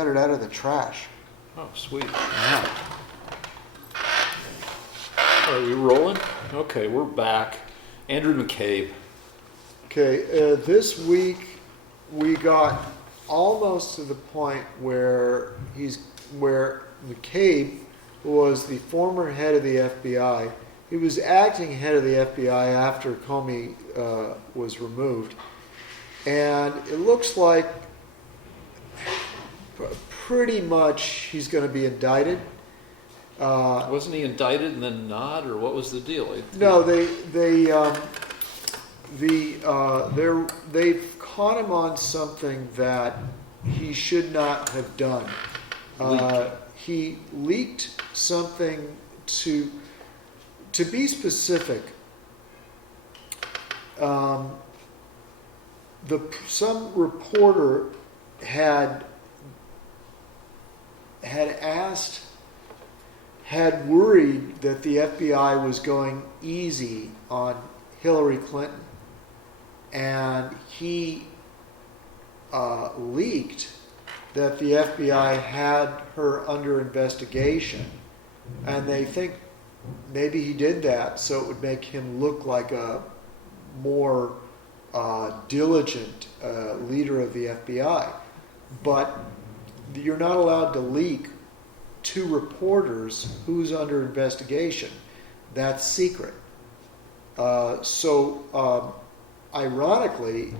got it out of the trash. Oh, sweet. Yeah. Are we rolling? Okay, we're back. Andrew McCabe. Okay, this week we got almost to the point where McCabe, who was the former head of the FBI, he was acting head of the FBI after Comey was removed, and it looks like pretty much he's going to be indicted. Wasn't he indicted and then not, or what was the deal? No, they've caught him on something that he should not have done. He leaked something to be specific. Some reporter had worried that the FBI was going easy on Hillary Clinton, and he leaked that the FBI had her under investigation, and they think maybe he did that so it would make him look like a more diligent leader of the FBI. But you're not allowed to leak to reporters who's under investigation. That's secret. Ironically,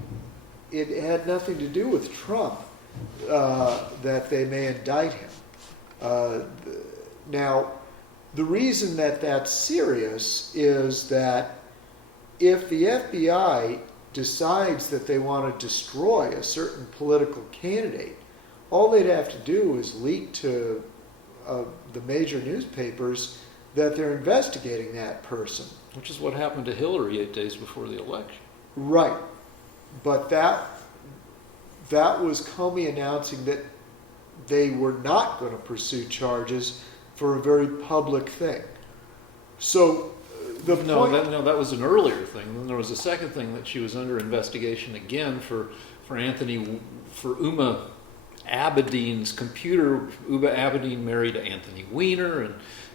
it had nothing to do with Trump that they may indict him. Now, the reason that that's serious is that if the FBI decides that they want to destroy a certain political candidate, all they'd have to do is leak to the major newspapers that they're investigating that person. Which is what happened to Hillary 8 days before the election. Right. But that was Comey announcing that they were not going to pursue charges for a very public thing. So that was an earlier thing. Then there was a second thing that she was under investigation again for Uma Abedin's computer. Uma Abedin married Anthony Weiner,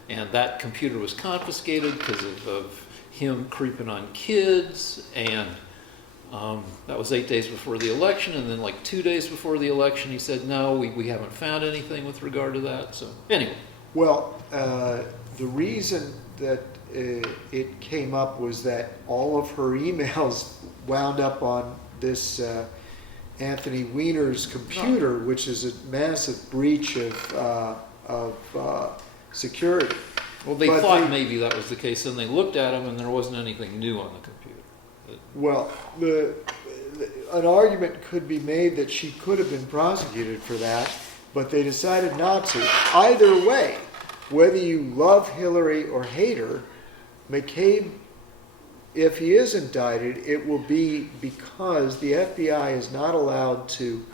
and that computer was confiscated because of him creeping on kids, and that was 8 days before the election, and then like 2 days before the election he said, no, we haven't found anything with regard to that. So anyway. Well, the reason that it came up was that all of her emails wound up on this Anthony Weiner's computer, which is a massive breach of security. Well, they thought maybe that was the case, and they looked at him, and there wasn't anything new on the computer. Well, an argument could be made that she could have been prosecuted for that, but they decided not to. Either way, whether you love Hillary or hate her, McCabe, if he is indicted, it will be because the FBI is not allowed to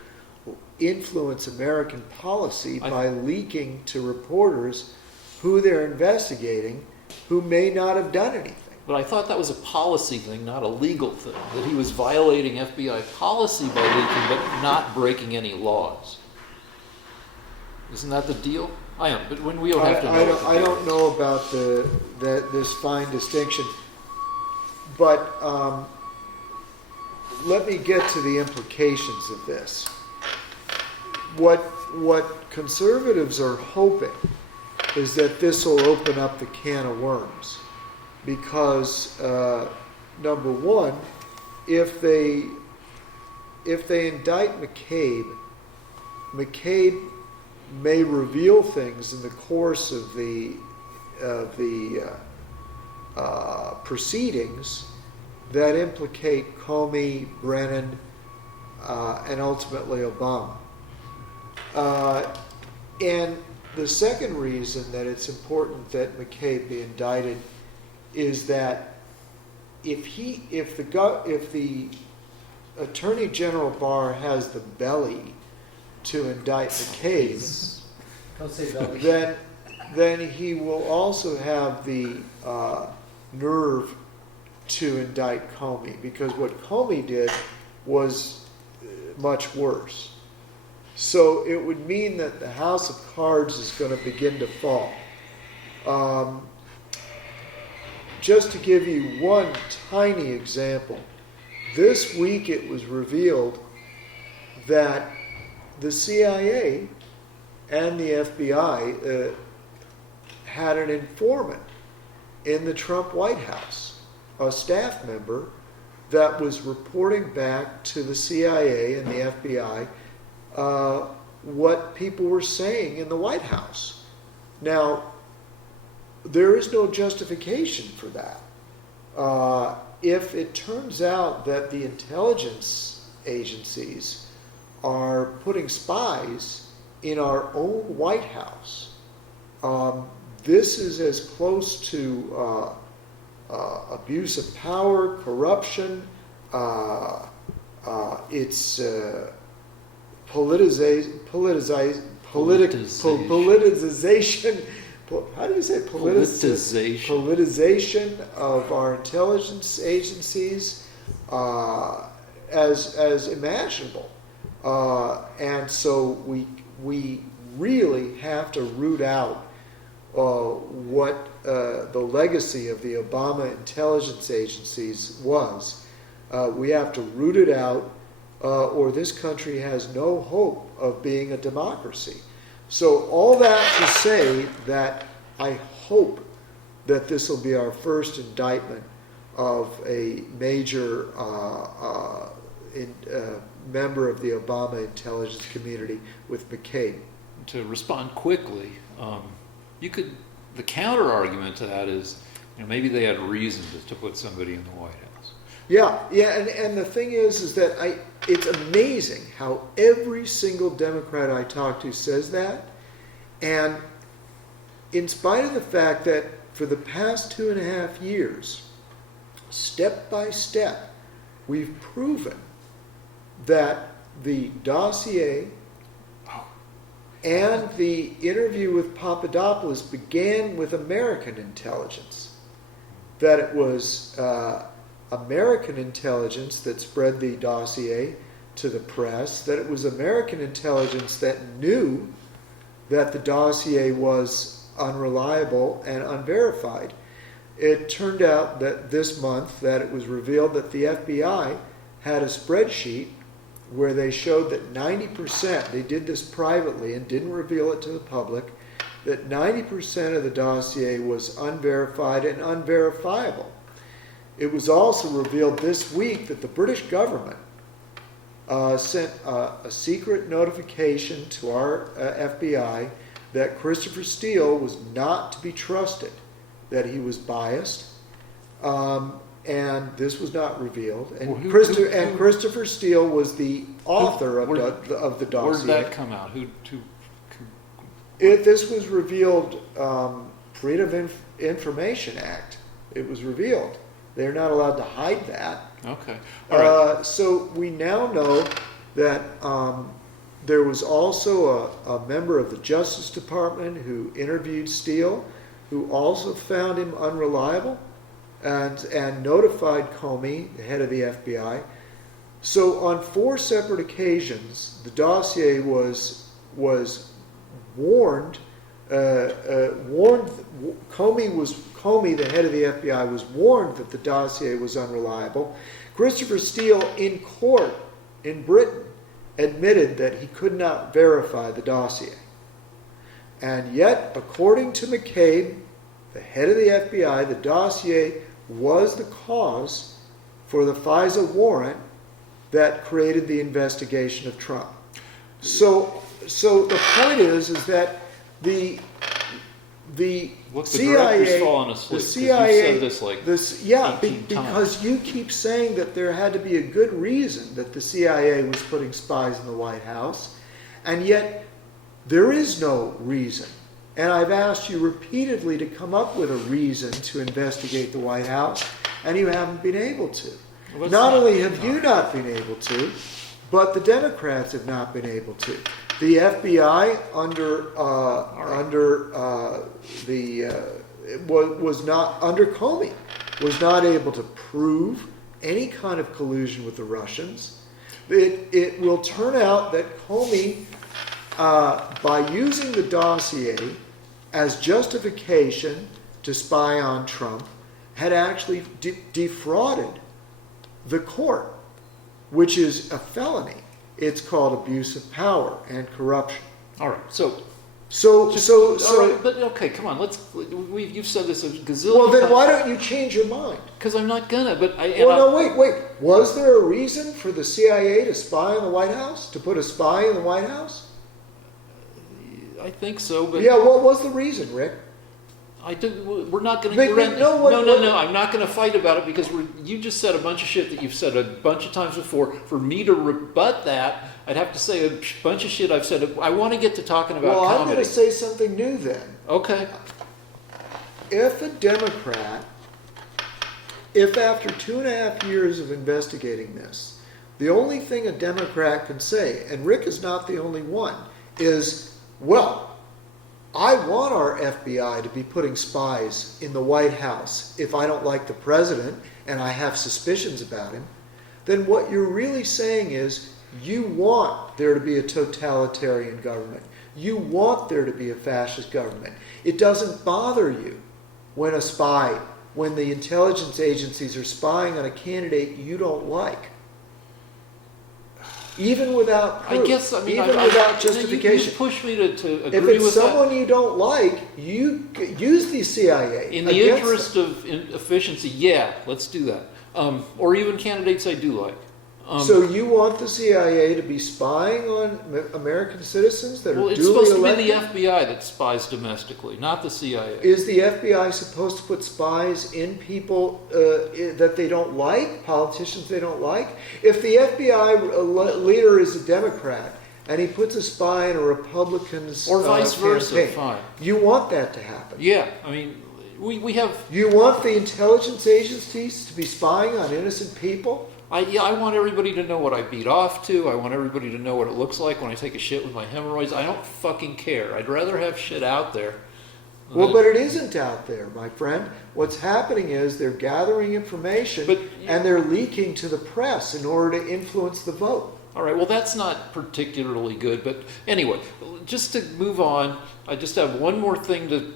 influence American policy by leaking to reporters who they're investigating who may not have done anything. But I thought that was a policy thing, not a legal thing, that he was violating FBI policy by leaking but not breaking any laws. Isn't that the deal? I am, but when we'll have to know. I don't know about this fine distinction, but let me get to the implications of this. What conservatives are hoping is that this will open up the can of worms, because number one, if they indict McCabe may reveal things in the course of the proceedings that implicate Comey, Brennan, and ultimately Obama. And the second reason that it's important that McCabe be indicted is that if the Attorney General Barr has the belly to indict McCabe, Don't say belly. then he will also have the nerve to indict Comey, because what Comey did was much worse. So it would mean that the house of cards is going to begin to fall. Just to give you one tiny example, this week it was revealed that the CIA and the FBI had an informant in the Trump White House, a staff member that was reporting back to the CIA and the FBI what people were saying in the White House. Now, there is no justification for that. If it turns out that the intelligence agencies are putting spies in our own White House, this is as close to abuse of power, corruption, it's politicization. How do you say politicization? Politicization of our intelligence agencies as imaginable, and so we really have to root out what the legacy of the Obama intelligence agencies was. We have to root it out, or this country has no hope of being a democracy. So all that to say that I hope that this will be our first indictment of a major member of the Obama intelligence community with McCabe. To respond quickly, the counter argument to that is, maybe they had reason to put somebody in the White House. Yeah, and the thing is that it's amazing how every single Democrat I talk to says that, and in spite of the fact that for the past 2.5 years, step by step, we've proven that the dossier and the interview with Papadopoulos began with American intelligence, that it was American intelligence that spread the dossier to the press, that it was American intelligence that knew that the dossier was unreliable and unverified. It turned out that this month that it was revealed that the FBI had a spreadsheet where they showed that 90%, they did this privately and didn't reveal it to the public, that 90% of the dossier was unverified and unverifiable. It was also revealed this week that the British government sent a secret notification to our FBI that Christopher Steele was not to be trusted, that he was biased, and this was not revealed. And Christopher Steele was the author of the dossier. Where did that come out? This was revealed, Freedom of Information Act. It was revealed. They're not allowed to hide that. Okay. All right. So we now know that there was also a member of the Justice Department who interviewed Steele, who also found him unreliable, and notified Comey, the head of the FBI. So on 4 separate occasions, the dossier was warned. Comey, the head of the FBI, was warned that the dossier was unreliable. Christopher Steele, in court in Britain, admitted that he could not verify the dossier. And yet, according to McCabe, the head of the FBI, the dossier was the cause for the FISA warrant that created the investigation of Trump. So the point is that the CIA, the CIA, said this like because you keep saying that there had to be a good reason that the CIA was putting spies in the White House, and yet there is no reason. And I've asked you repeatedly to come up with a reason to investigate the White House, and you haven't been able to. Not only have you not been able to, but the Democrats have not been able to. The FBI under Comey was not able to prove any kind of collusion with the Russians. It will turn out that Comey by using the dossier as justification to spy on Trump, had actually defrauded the court, which is a felony. It's called abuse of power and corruption. All right. So, all right, but okay, come on. You've said this a gazillion well, then times. why don't you change your mind? Because I'm not gonna. Wait. Was there a reason for the CIA to spy on the White House? To put a spy in the White House? I think so, but yeah. What was the reason, Rick? We're not going to. No. I'm not going to fight about it because you just said a bunch of shit that you've said a bunch of times before. For me to rebut that, I'd have to say a bunch of shit I've said. I want to get to talking about comedy. Well, I'm going to say something new then. Okay. If a Democrat, after 2.5 years of investigating this, the only thing a Democrat can say, and Rick is not the only one, is, well, I want our FBI to be putting spies in the White House if I don't like the president and I have suspicions about him, then what you're really saying is you want there to be a totalitarian government. You want there to be a fascist government. It doesn't bother you when the intelligence agencies are spying on a candidate you don't like. Even without proof, without justification. You push me to agree with that. If it's someone you don't like, you use the CIA. In the interest of efficiency, yeah, let's do that. Or even candidates I do like. So you want the CIA to be spying on American citizens that are duly elected? Well, it's supposed to be the FBI that spies domestically, not the CIA. Is the FBI supposed to put spies in people that they don't like, politicians they don't like? If the FBI leader is a Democrat and he puts a spy in a Republican's or vice versa, campaign, fine. You want that to happen? Yeah, I mean, we have. You want the intelligence agencies to be spying on innocent people? I want everybody to know what I beat off to. I want everybody to know what it looks like when I take a shit with my hemorrhoids. I don't fucking care. I'd rather have shit out there. Well, but it isn't out there, my friend. What's happening is they're gathering information and they're leaking to the press in order to influence the vote. All right, well, that's not particularly good. But anyway, just to move on, I just have one more thing to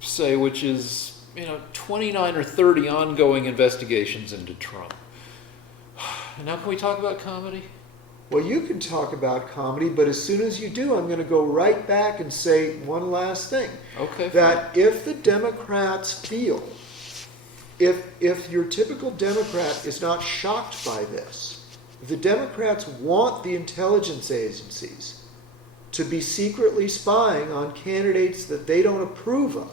say, which is, 29 or 30 ongoing investigations into Trump. Now can we talk about comedy? Well, you can talk about comedy, but as soon as you do, I'm going to go right back and say one last thing. Okay. That if the Democrats feel, if your typical Democrat is not shocked by this, if the Democrats want the intelligence agencies to be secretly spying on candidates that they don't approve of,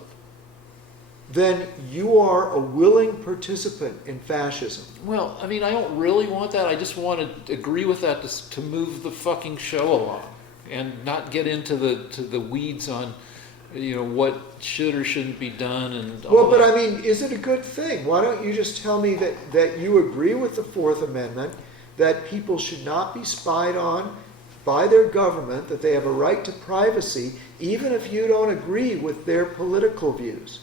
then you are a willing participant in fascism. Well, I don't really want that. I just want to agree with that to move the fucking show along and not get into the weeds on, what should or shouldn't be done and all but that. Is it a good thing? Why don't you just tell me that you agree with the Fourth Amendment, that people should not be spied on by their government, that they have a right to privacy, even if you don't agree with their political views?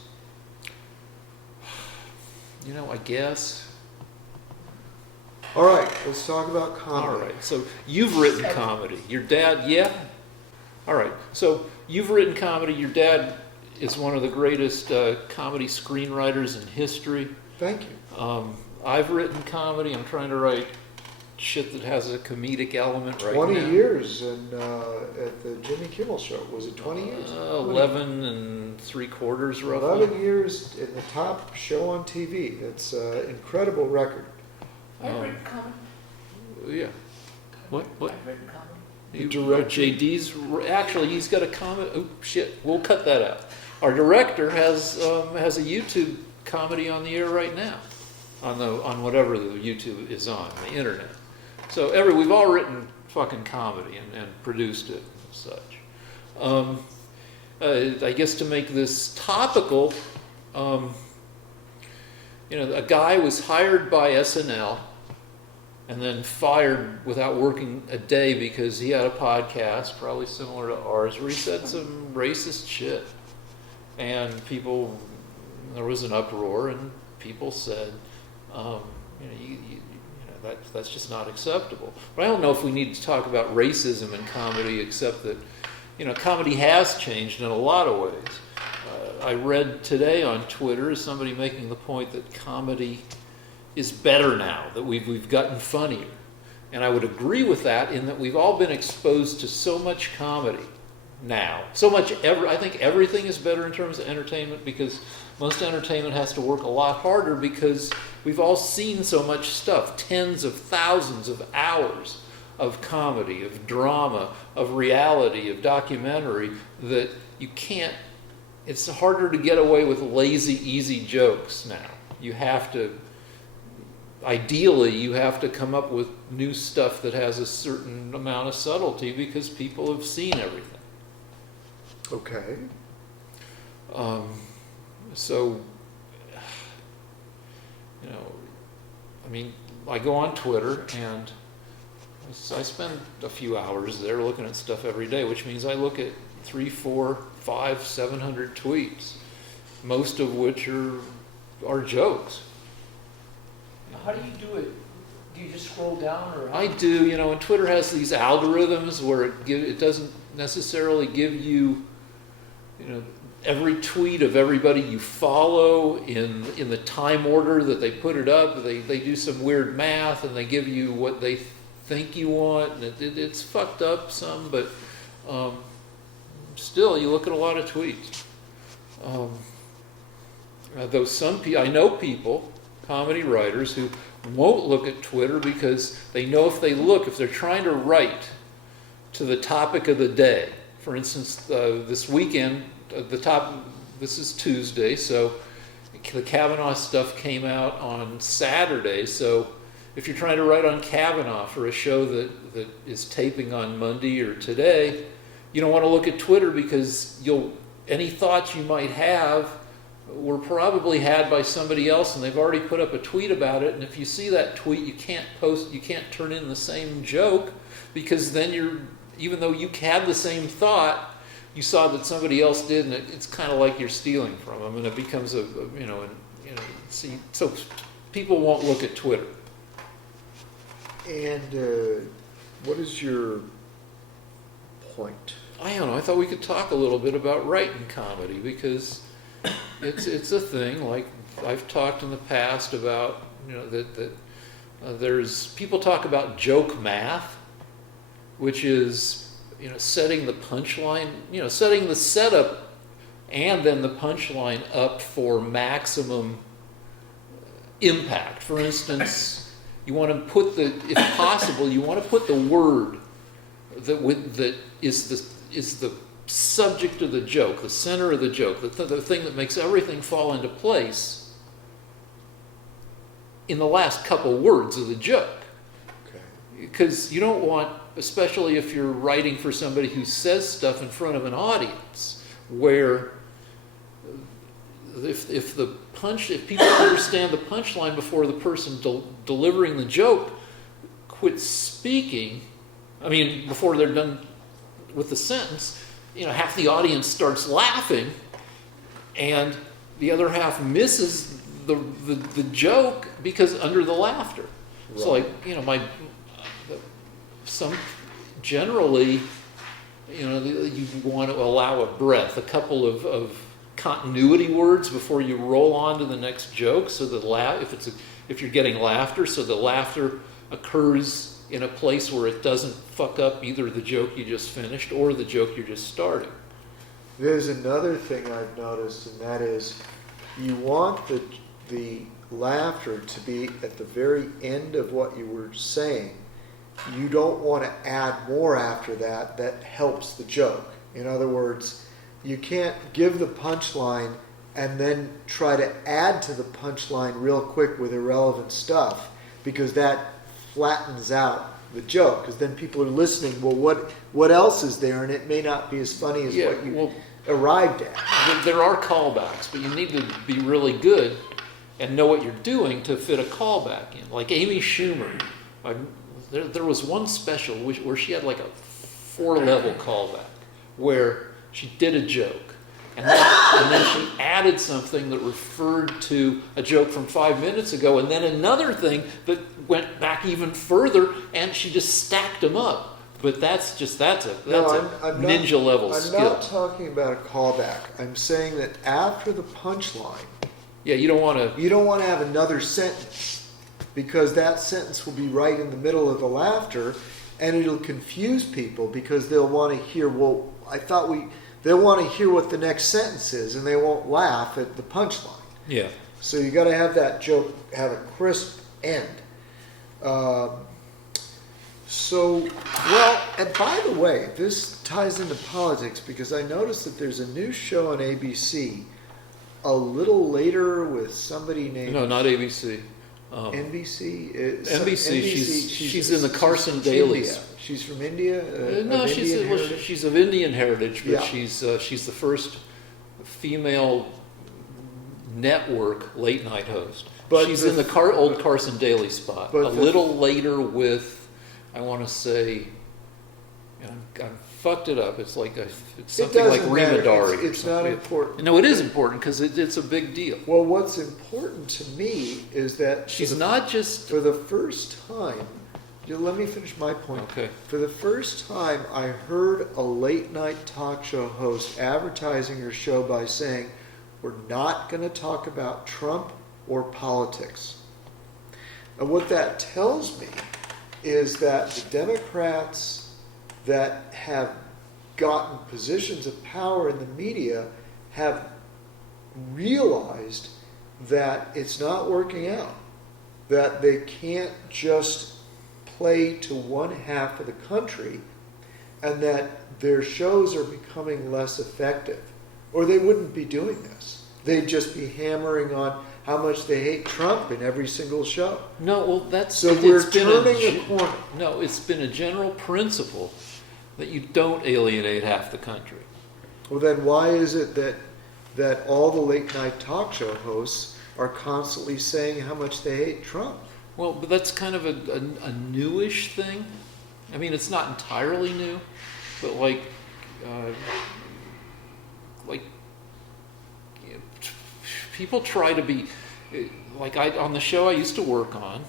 I guess. All right, let's talk about comedy. All right, so you've written comedy. Your dad, yeah? All right, so you've written comedy. Your dad is one of the greatest comedy screenwriters in history. Thank you. I've written comedy. I'm trying to write shit that has a comedic element right 20 now. 20 years at the Jimmy Kimmel Show. Was it 20 years? 11 3/4 roughly. 11 years in the top show on TV. It's an incredible record. I've written comedy. Yeah. What? I've written comedy. JD's actually he's got a comment. Oh shit! We'll cut that out. Our director has a YouTube comedy on the air right now, on whatever the YouTube is on the internet. So we've all written fucking comedy and produced it and such. I guess to make this topical, a guy was hired by SNL and then fired without working a day because he had a podcast, probably similar to ours, where he said some racist shit. And there was an uproar, and people said, that's just not acceptable. But I don't know if we need to talk about racism in comedy, except that comedy has changed in a lot of ways. I read today on Twitter somebody making the point that comedy is better now, that we've gotten funnier. And I would agree with that in that we've all been exposed to so much comedy now. I think everything is better in terms of entertainment because most entertainment has to work a lot harder because we've all seen so much stuff, tens of thousands of hours of comedy, of drama, of reality, of documentary, that you can't, it's harder to get away with lazy, easy jokes now. Ideally, you have to come up with new stuff that has a certain amount of subtlety because people have seen everything. Okay. So, I go on Twitter and I spend a few hours there looking at stuff every day, which means I look at 300, 400, 500, 700 tweets, most of which are jokes. How do you do it? Do you just scroll down, or? I do, and Twitter has these algorithms where it doesn't necessarily give you, every tweet of everybody you follow in the time order that they put it up. They do some weird math and they give you what they think you want, and it's fucked up some, but still, you look at a lot of tweets. Though I know people, comedy writers, who won't look at Twitter because they know if they're trying to write to the topic of the day. For instance, this weekend, this is Tuesday, so the Kavanaugh stuff came out on Saturday, so if you're trying to write on Kavanaugh for a show that is taping on Monday or today, you don't want to look at Twitter because any thoughts you might have were probably had by somebody else and they've already put up a tweet about it, and if you see that tweet, you can't turn in the same joke because then even though you had the same thought, you saw that somebody else did, and it's kind of like you're stealing from them, and it becomes so people won't look at Twitter. And what is your point? I don't know. I thought we could talk a little bit about writing comedy because it's a thing. Like I've talked in the past about that there's people talk about joke math, which is setting the punchline, setting the setup and then the punchline up for maximum impact. For instance, you want to put if possible, you want to put the word that is the subject of the joke, the center of the joke, the thing that makes everything fall into place in the last couple words of the joke. Okay. Because you don't want, especially if you're writing for somebody who says stuff in front of an audience, where if people understand the punchline before the person delivering the joke quits speaking, before they're done with the sentence, half the audience starts laughing, and the other half misses the joke because under the laughter. Right. So generally, you want to allow a breath, a couple of continuity words before you roll on to the next joke, so that if you're getting laughter, so the laughter occurs in a place where it doesn't fuck up either the joke you just finished or the joke you're just starting. There's another thing I've noticed, and that is you want the laughter to be at the very end of what you were saying. You don't want to add more after that helps the joke. In other words, you can't give the punchline and then try to add to the punchline real quick with irrelevant stuff, because that flattens out the joke, because then people are listening, well, what else is there, and it may not be as funny as what you arrived at. There are callbacks, but you need to be really good and know what you're doing to fit a callback in. Like Amy Schumer, there was one special where she had like a 4-level callback where she did a joke, and then she added something that referred to a joke from 5 minutes ago, and then another thing that went back even further, and she just stacked them up. But that's a I'm ninja level I'm skill. not talking about a callback. I'm saying that after the punchline, Yeah, you don't want to. you don't want to have another sentence because that sentence will be right in the middle of the laughter, and it'll confuse people because they'll want to hear. Well, they'll want to hear what the next sentence is, and they won't laugh at the punchline. Yeah. So you got to have that joke have a crisp end. And by the way, this ties into politics because I noticed that there's a new show on ABC a little later with somebody named No, not ABC. NBC. NBC. She's in the Carson she's Daily. India. She's from India. No, of Indian heritage? she's of Indian heritage, but Yeah. she's the first female network late night host. But she's the- in the old Carson Daily spot. But A the- little later with, I want to say, I fucked it up. It's like it's It something like doesn't matter. Rima Dari. It's not important. No, it is important because it's a big deal. Well, what's important to me is that She's not just for the first time. Let me finish my point. okay. For the first time, I heard a late night talk show host advertising her show by saying, "We're not going to talk about Trump or politics." And what that tells me is that the Democrats that have gotten positions of power in the media have realized that it's not working out, that they can't just play to one half of the country, and that their shows are becoming less effective. Or they wouldn't be doing this. They'd just be hammering on how much they hate Trump in every single show. No, well, that's So we're it's been turning a corner. No, it's been a general principle that you don't alienate half the country. Well, then why is it that all the late night talk show hosts are constantly saying how much they hate Trump? Well, but that's kind of a newish thing. I mean, it's not entirely new, but like you know, people try to be like on the show I used to work on.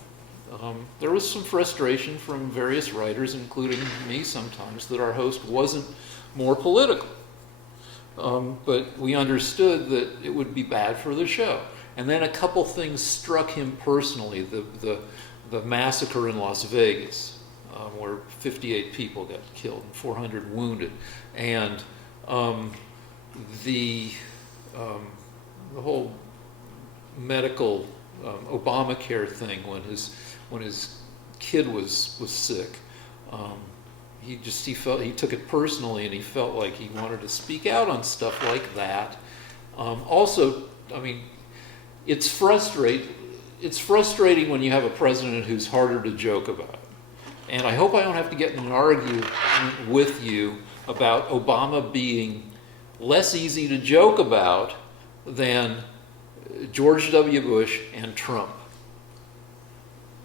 There was some frustration from various writers, including me sometimes, that our host wasn't more political. But we understood that it would be bad for the show. And then a couple things struck him personally. The massacre in Las Vegas, where 58 people got killed and 400 wounded, and the whole medical Obamacare thing when his kid was sick. He took it personally, and he felt like he wanted to speak out on stuff like that. Also, I mean, it's frustrating when you have a president who's harder to joke about. And I hope I don't have to get in an argument with you about Obama being less easy to joke about than George W. Bush and Trump.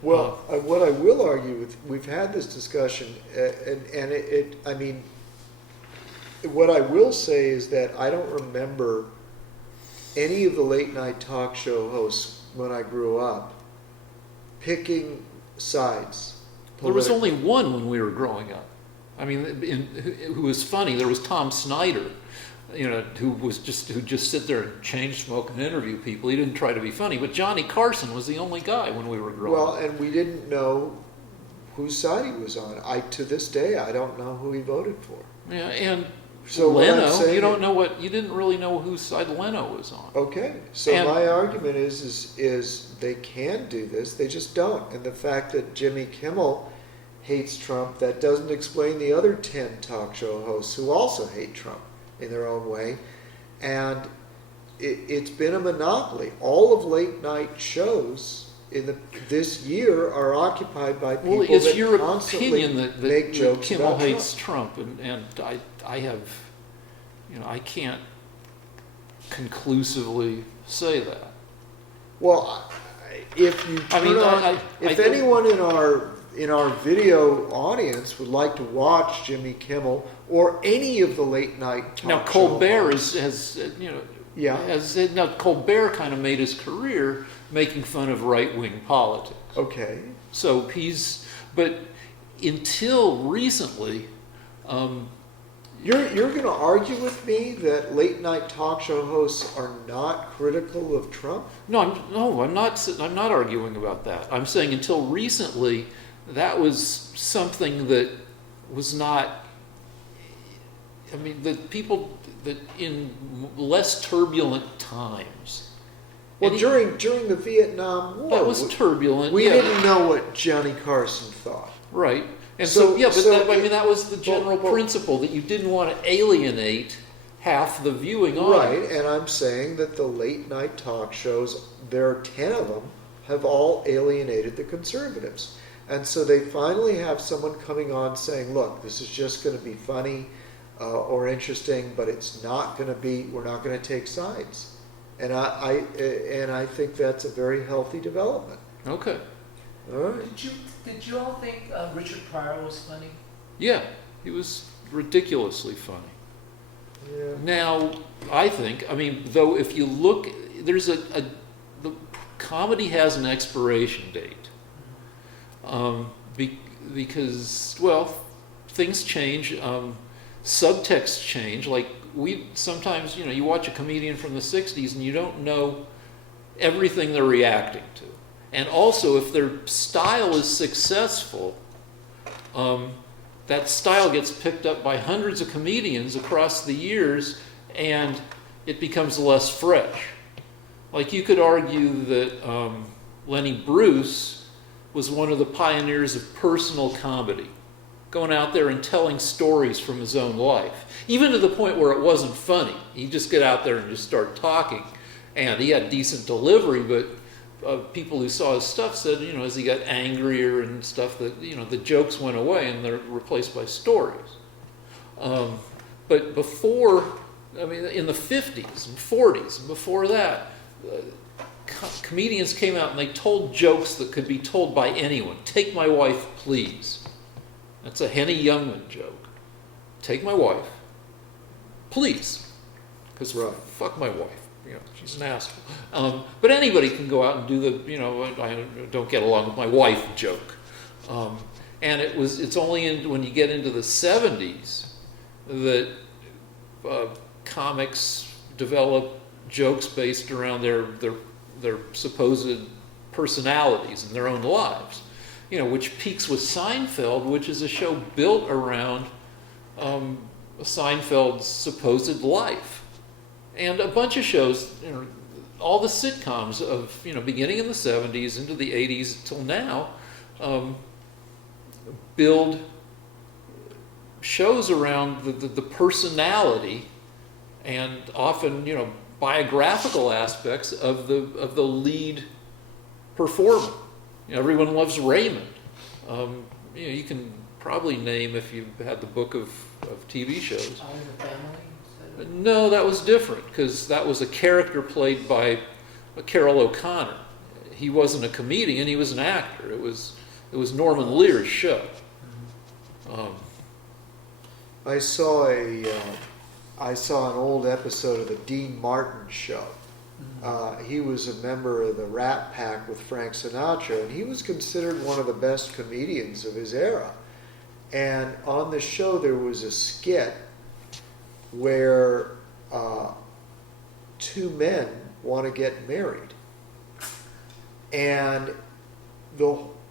Well, what I will argue with, we've had this discussion, what I will say is that I don't remember any of the late night talk show hosts when I grew up picking sides. There was only one when we were growing up. I mean, who was funny. There was Tom Snyder, who just sit there and chain smoke and interview people. He didn't try to be funny. But Johnny Carson was the only guy when we were growing up. Well, and we didn't know whose side he was on. To this day, I don't know who he voted for. Yeah, and so Leno, you didn't really know whose side Leno was on. Okay, so my argument is they can do this, they just don't. And the fact that Jimmy Kimmel hates Trump, that doesn't explain the other 10 talk show hosts who also hate Trump in their own way. And it's been a monopoly. All of late night shows this year are occupied by people it's that your constantly opinion that make jokes Kimmel about hates Trump. Trump, and I have, I can't conclusively say that. Well, if you turn if anyone in our video audience would like to watch Jimmy Kimmel or any of the late night talk now Colbert has Colbert kind of made his career making fun of right-wing politics. Okay. So but until recently, You're going to argue with me that late night talk show hosts are not critical of Trump? I'm not arguing about that. I'm saying until recently, that was something that was not. I mean, the people that in less turbulent times. Well, and during the Vietnam War, that was turbulent. We yeah. didn't know what Johnny Carson thought. Right. And So- but so that, I mean, that was the general well- principle, that you didn't want to alienate half the viewing audience. Right, and I'm saying that the late night talk shows, there are 10 of them, have all alienated the conservatives. And so they finally have someone coming on saying, look, this is just going to be funny or interesting, but it's not going to be, we're not going to take sides. And I think that's a very healthy development. Okay. All right. Did you all think Richard Pryor was funny? Yeah, he was ridiculously funny. Yeah. Now, I think, I mean, though, if you look, there's the comedy has an expiration date. Because, well, things change, subtext change. Like, we sometimes, you watch a comedian from the 60s and you don't know everything they're reacting to. And also, if their style is successful, that style gets picked up by hundreds of comedians across the years, and it becomes less fresh. Like, you could argue that Lenny Bruce was one of the pioneers of personal comedy, going out there and telling stories from his own life, even to the point where it wasn't funny. He'd just get out there and just start talking, and he had decent delivery, but people who saw his stuff said, as he got angrier and stuff, that, the jokes went away and they're replaced by stories. But before, in the 50s and 40s, and before that, comedians came out and they told jokes that could be told by anyone. Take my wife, please. That's a Henny Youngman joke. Take my wife, please. Because fuck my wife. She's an asshole. But anybody can go out and do the, I don't get along with my wife joke. And it's only when you get into the 70s that comics develop jokes based around their supposed personalities and their own lives. Which peaks with Seinfeld, which is a show built around Seinfeld's supposed life. And a bunch of shows, all the sitcoms of, beginning in the 70s into the 80s till now, build shows around the personality and often, biographical aspects of the lead performer. Everyone loves Raymond. You can probably name, if you had the book of TV shows. All in the Family? No, that was different, because that was a character played by Carol O'Connor. He wasn't a comedian; he was an actor. It was Norman Lear's show. I saw an old episode of the Dean Martin show. He was a member of the Rat Pack with Frank Sinatra, and he was considered one of the best comedians of his era. And on the show, there was a skit where two men want to get married, and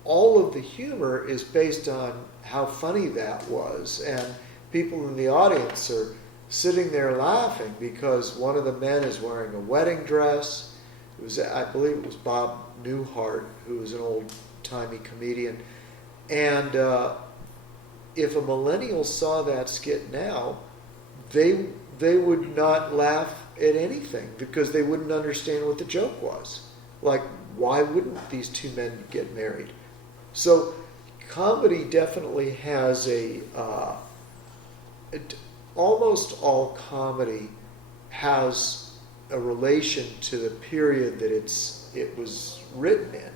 all of the humor is based on how funny that was, and people in the audience are sitting there laughing because one of the men is wearing a wedding dress. I believe it was Bob Newhart, who was an old-timey comedian, and if a millennial saw that skit now, they would not laugh at anything because they wouldn't understand what the joke was. Like, why wouldn't these two men get married? So comedy definitely has almost all comedy has a relation to the period that it was written in.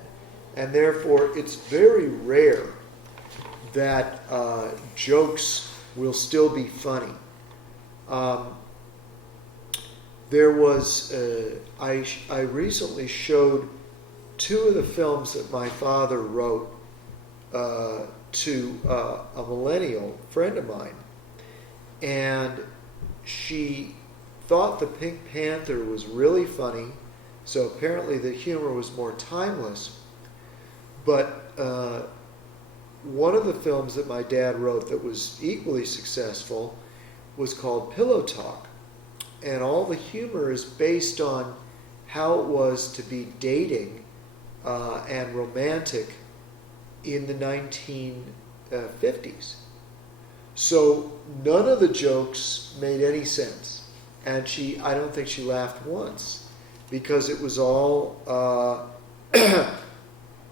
And therefore, it's very rare that jokes will still be funny. There was, I recently showed two of the films that my father wrote to a millennial friend of mine, and she thought the Pink Panther was really funny, so apparently the humor was more timeless. But one of the films that my dad wrote that was equally successful was called Pillow Talk, and all the humor is based on how it was to be dating and romantic in the 1950s. So none of the jokes made any sense, and I don't think she laughed once, because it was all,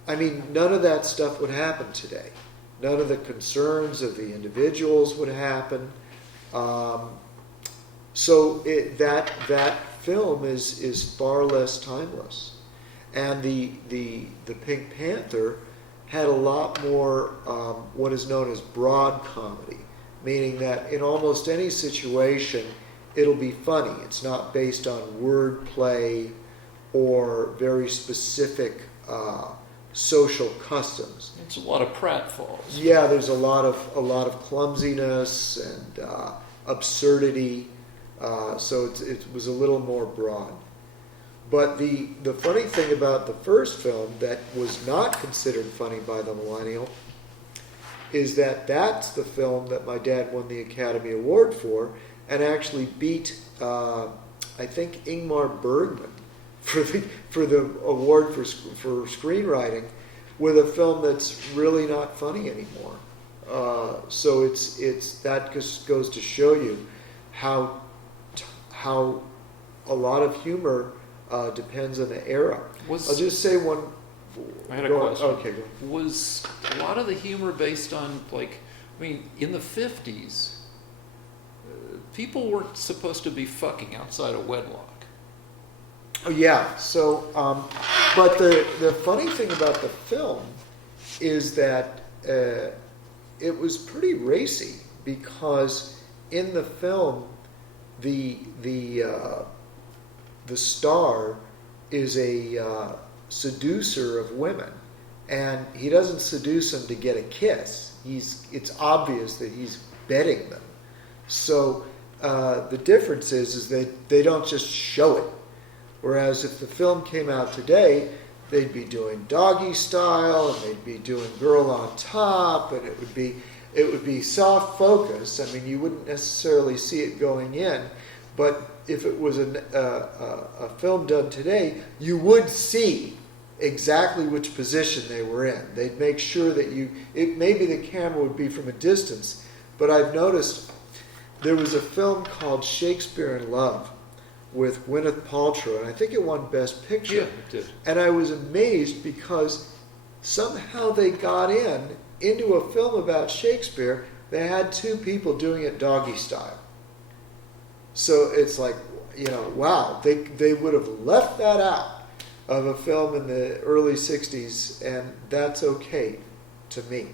I mean, none of that stuff would happen today. None of the concerns of the individuals would happen. So that film is far less timeless, and the Pink Panther had a lot more what is known as broad comedy, meaning that in almost any situation it'll be funny. It's not based on wordplay or very specific social customs. It's a lot of pratfalls. Yeah, there's a lot of clumsiness and absurdity. So it was a little more broad. But the funny thing about the first film that was not considered funny by the millennial is that that's the film that my dad won the Academy Award for, and actually beat, I think, Ingmar Bergman for the award for screenwriting, with a film that's really not funny anymore. So it's that just goes to show you how a lot of humor depends on the era. I'll just say one. I had a question. Okay, go. Was a lot of the humor based on, like, I mean, in the 50s, people weren't supposed to be fucking outside of wedlock. Oh yeah. So, but the funny thing about the film is that it was pretty racy, because in the film, the star is a seducer of women, and he doesn't seduce them to get a kiss. It's obvious that he's betting them. So the difference is that they don't just show it. Whereas if the film came out today, they'd be doing doggy style, and they'd be doing girl on top, and it would be soft focus. I mean, you wouldn't necessarily see it going in, but if it was a film done today, you would see exactly which position they were in. They'd make sure that maybe the camera would be from a distance, but I've noticed there was a film called Shakespeare in Love with Gwyneth Paltrow, and I think it won Best Picture. Yeah, it did. And I was amazed because somehow they got into a film about Shakespeare. They had two people doing it doggy style. So it's like, wow, they would have left that out of a film in the early 60s, and that's okay to me.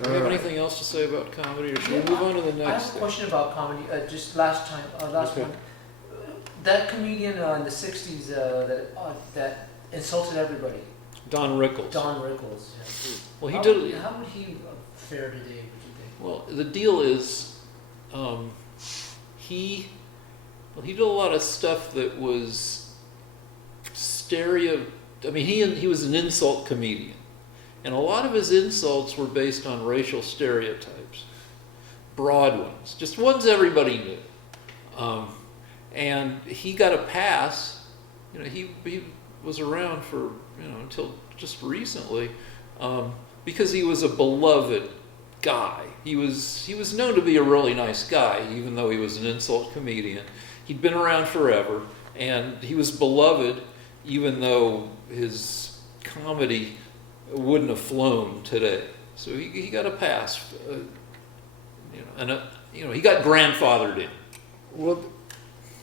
Do you have anything else to say about comedy, or should we move on to the next? I have a question about comedy. Just last Okay. one. That comedian in the '60s that insulted everybody. Don Rickles. Don Rickles. Yeah. Well, How would he fare today? Would you think? Well, the deal is, he did a lot of stuff that was I mean, he was an insult comedian, and a lot of his insults were based on racial stereotypes, broad ones, just ones everybody knew. And he got a pass. He was around for until just recently, because he was a beloved guy. He was known to be a really nice guy, even though he was an insult comedian. He'd been around forever, and he was beloved, even though his comedy wouldn't have flown today. So he got a pass, and he got grandfathered in. Well,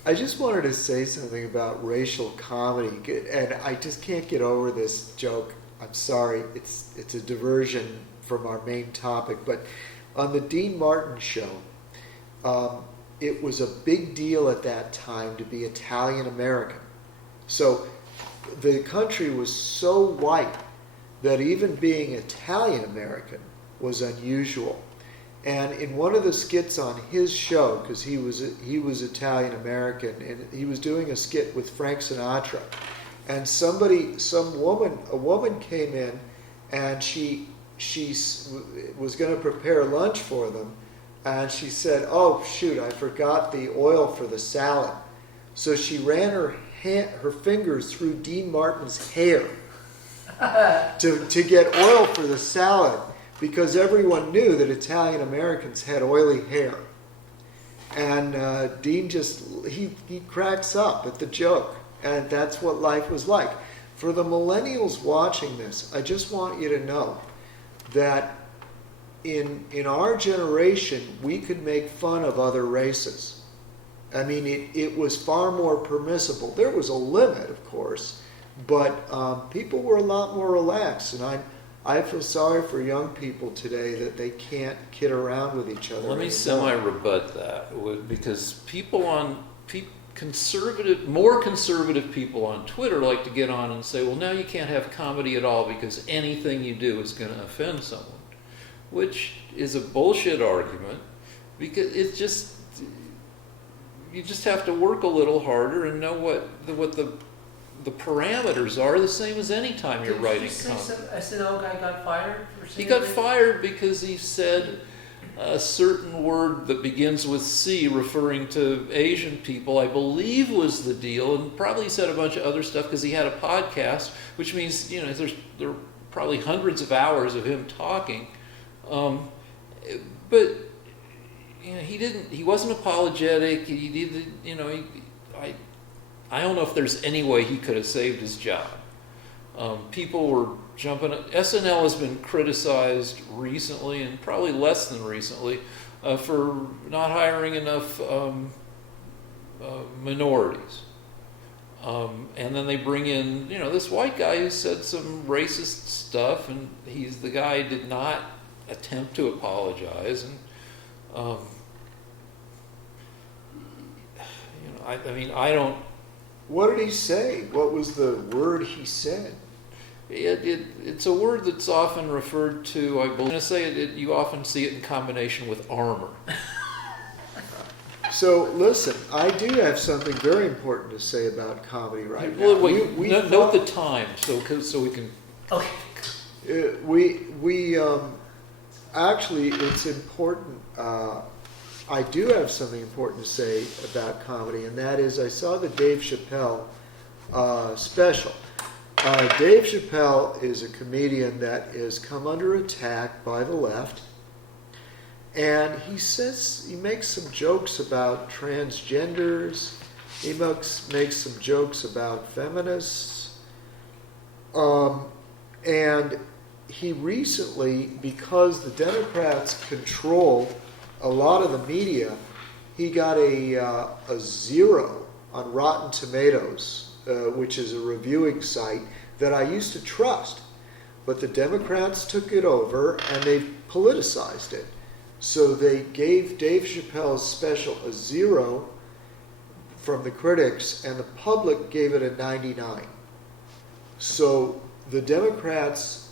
I just wanted to say something about racial comedy, and I just can't get over this joke. I'm sorry, it's a diversion from our main topic, but on the Dean Martin show, it was a big deal at that time to be Italian American. So the country was so white that even being Italian American was unusual. And in one of the skits on his show, because he was Italian American, and he was doing a skit with Frank Sinatra, and a woman came in, and she was going to prepare lunch for them, and she said, "Oh shoot, I forgot the oil for the salad." So she ran her fingers through Dean Martin's hair to get oil for the salad, because everyone knew that Italian Americans had oily hair. And Dean he cracks up at the joke, and that's what life was like. For the millennials watching this, I just want you to know that in our generation, we could make fun of other races. I mean, it was far more permissible. There was a limit, of course, but people were a lot more relaxed, and I feel sorry for young people today that they can't kid around with each other. Let me semi-rebut that, because more conservative people on Twitter like to get on and say, well, now you can't have comedy at all because anything you do is going to offend someone, which is a bullshit argument, because it's just, you just have to work a little harder and know what the parameters are, the same as any time you're writing comedy. Some SNL guy got fired for saying He got fired because he said a certain word that begins with C, referring to Asian people, I believe was the deal, and probably said a bunch of other stuff because he had a podcast, which means, you know, there are probably hundreds of hours of him talking. But you know, he wasn't apologetic. He did, you know, I don't know if there's any way he could have saved his job. People were jumping. SNL has been criticized recently, and probably less than recently, for not hiring enough minorities. And then they bring in, you know, this white guy who said some racist stuff, and the guy did not attempt to apologize. And you know, I mean, I don't. What did he say? What was the word he said? It's a word that's often referred to, I believe. I'm going to say it, you often see it in combination with armor. So, listen, I do have something very important to say about comedy right now. Well, wait, note the time, so we can... Okay. We actually, it's important. I do have something important to say about comedy, and that is I saw the Dave Chappelle special. Dave Chappelle is a comedian that has come under attack by the left, and he makes some jokes about transgenders. He makes some jokes about feminists, and he recently, because the Democrats control a lot of the media, he got a 0 on Rotten Tomatoes, which is a reviewing site that I used to trust. But the Democrats took it over and they politicized it. So they gave Dave Chappelle's special a 0 from the critics, and the public gave it a 99. So the Democrats,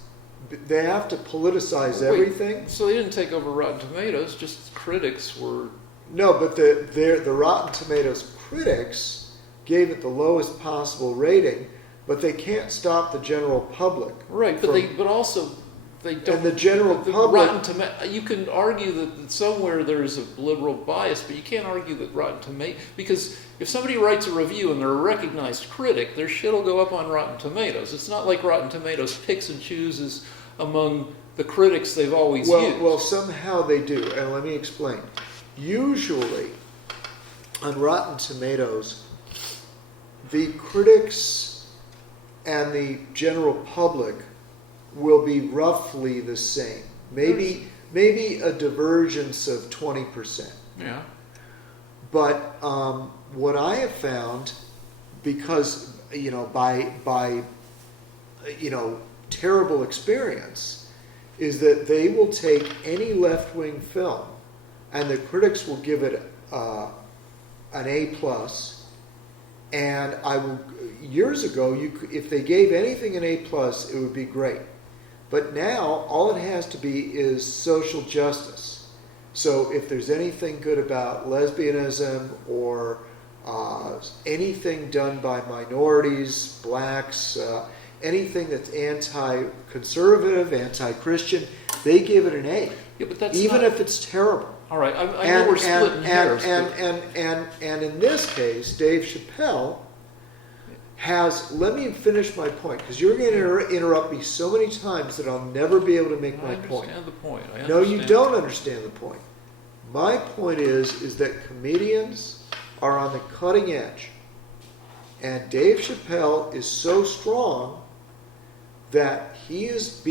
they have to politicize everything. So they didn't take over Rotten Tomatoes, just critics were... No, but the Rotten Tomatoes critics gave it the lowest possible rating, but they can't stop the general public. Right, but also they don't... And the general public... You can argue that somewhere there's a liberal bias, but you can't argue that Rotten Tomatoes... Because if somebody writes a review and they're a recognized critic, their shit will go up on Rotten Tomatoes. It's not like Rotten Tomatoes picks and chooses among the critics they've always used. Well, somehow they do, and let me explain. Usually, on Rotten Tomatoes, the critics and the general public will be roughly the same. Maybe a divergence of 20%. Yeah. But what I have found, because by terrible experience, is that they will take any left-wing film, and the critics will give it an A+. And years ago, if they gave anything an A+, it would be great. But now, all it has to be is social justice. So if there's anything good about lesbianism or anything done by minorities, blacks, anything that's anti-conservative, anti-Christian, they give it an A. Yeah, but that's even not, if it's terrible. all right. I know we're splitting hairs. And in this case, Dave Chappelle has, let me finish my point, because you're going to interrupt me so many times that I'll never be able to make my point. I understand the point. No, you don't understand the point. My point is that comedians are on the cutting edge. And Dave Chappelle is so strong that he's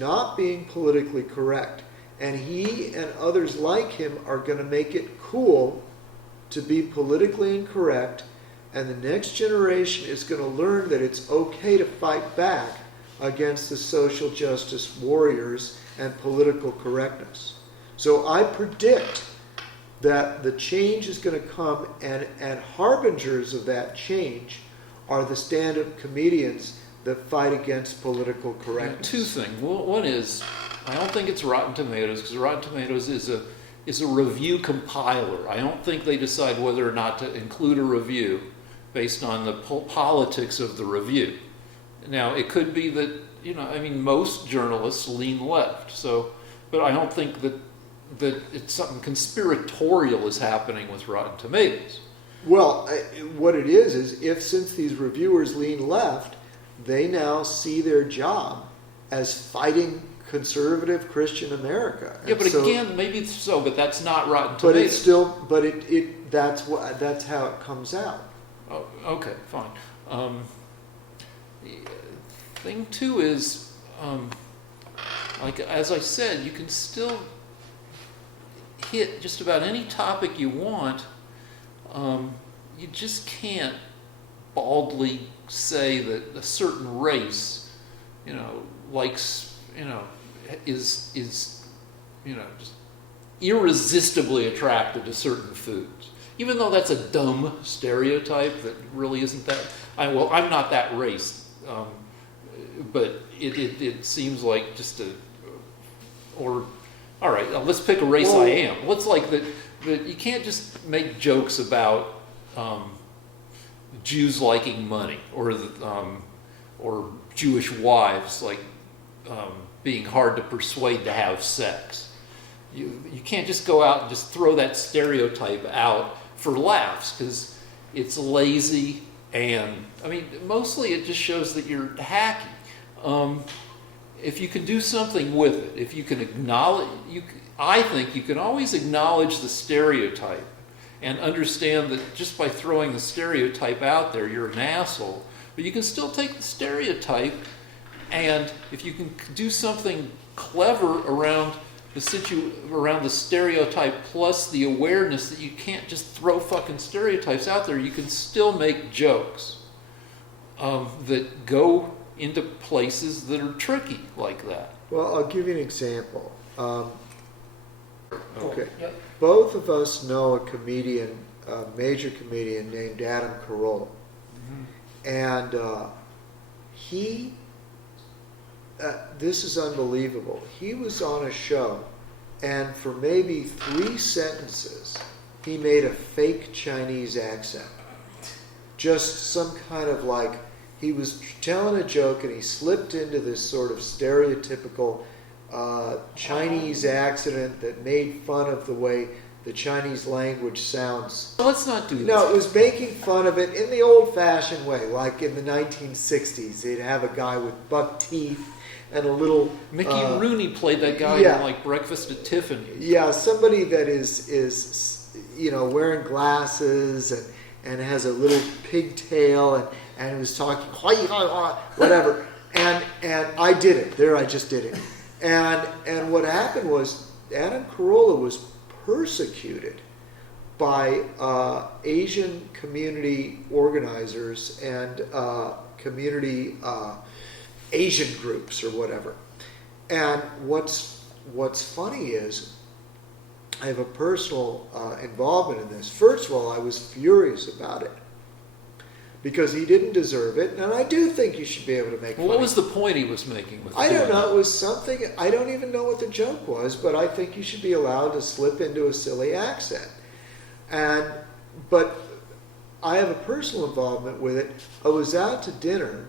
not being politically correct. And he and others like him are going to make it cool to be politically incorrect. And the next generation is going to learn that it's okay to fight back against the social justice warriors and political correctness. So I predict that the change is going to come, and harbingers of that change are the stand-up comedians that fight against political correctness. Two things. One is, I don't think it's Rotten Tomatoes, because Rotten Tomatoes is a review compiler. I don't think they decide whether or not to include a review based on the politics of the review. Now, it could be that, most journalists lean left, but I don't think that it's something conspiratorial is happening with Rotten Tomatoes. Well, what it is if since these reviewers lean left, they now see their job as fighting conservative Christian America. Yeah, but again, maybe it's so, but that's not Rotten Tomatoes. But it's still, that's how it comes out. Oh, okay, fine. Thing two is, like as I said, you can still hit just about any topic you want. You just can't baldly say that a certain race, likes, is just irresistibly attracted to certain foods. Even though that's a dumb stereotype that really isn't that. I'm not that race, but it seems like just all right, let's pick a race I am. Let's like that you can't just make jokes about Jews liking money or Jewish wives being hard to persuade to have sex. You can't just go out and just throw that stereotype out for laughs, because it's lazy, and mostly it just shows that you're hacky. If you can do something with it, if you can acknowledge, I think you can always acknowledge the stereotype and understand that just by throwing the stereotype out there, you're an asshole. But you can still take the stereotype, and if you can do something clever around the stereotype plus the awareness that you can't just throw fucking stereotypes out there, you can still make jokes that go into places that are tricky like that. Well, I'll give you an example. Okay. Yep. Both of us know a major comedian named Adam Carolla. Mm-hmm. And this is unbelievable. He was on a show, and for maybe 3 sentences, he made a fake Chinese accent. Just some kind of he was telling a joke, and he slipped into this sort of stereotypical Chinese accent that made fun of the way the Chinese language sounds. Let's not do that. No, it was making fun of it in the old-fashioned way, like in the 1960s. They'd have a guy with buck teeth and a little... Mickey Rooney played that guy in Breakfast at Tiffany's. Yeah, somebody that is wearing glasses and has a little pigtail and was talking whatever. And I did it. There, I just did it. And what happened was Adam Carolla was persecuted by Asian community organizers and community Asian groups or whatever. And what's funny is I have a personal involvement in this. First of all, I was furious about it because he didn't deserve it. And I do think you should be able to make fun. Well, what was the point he was making with I doing don't know. that? It was something. I don't even know what the joke was, but I think you should be allowed to slip into a silly accent. But I have a personal involvement with it. I was out to dinner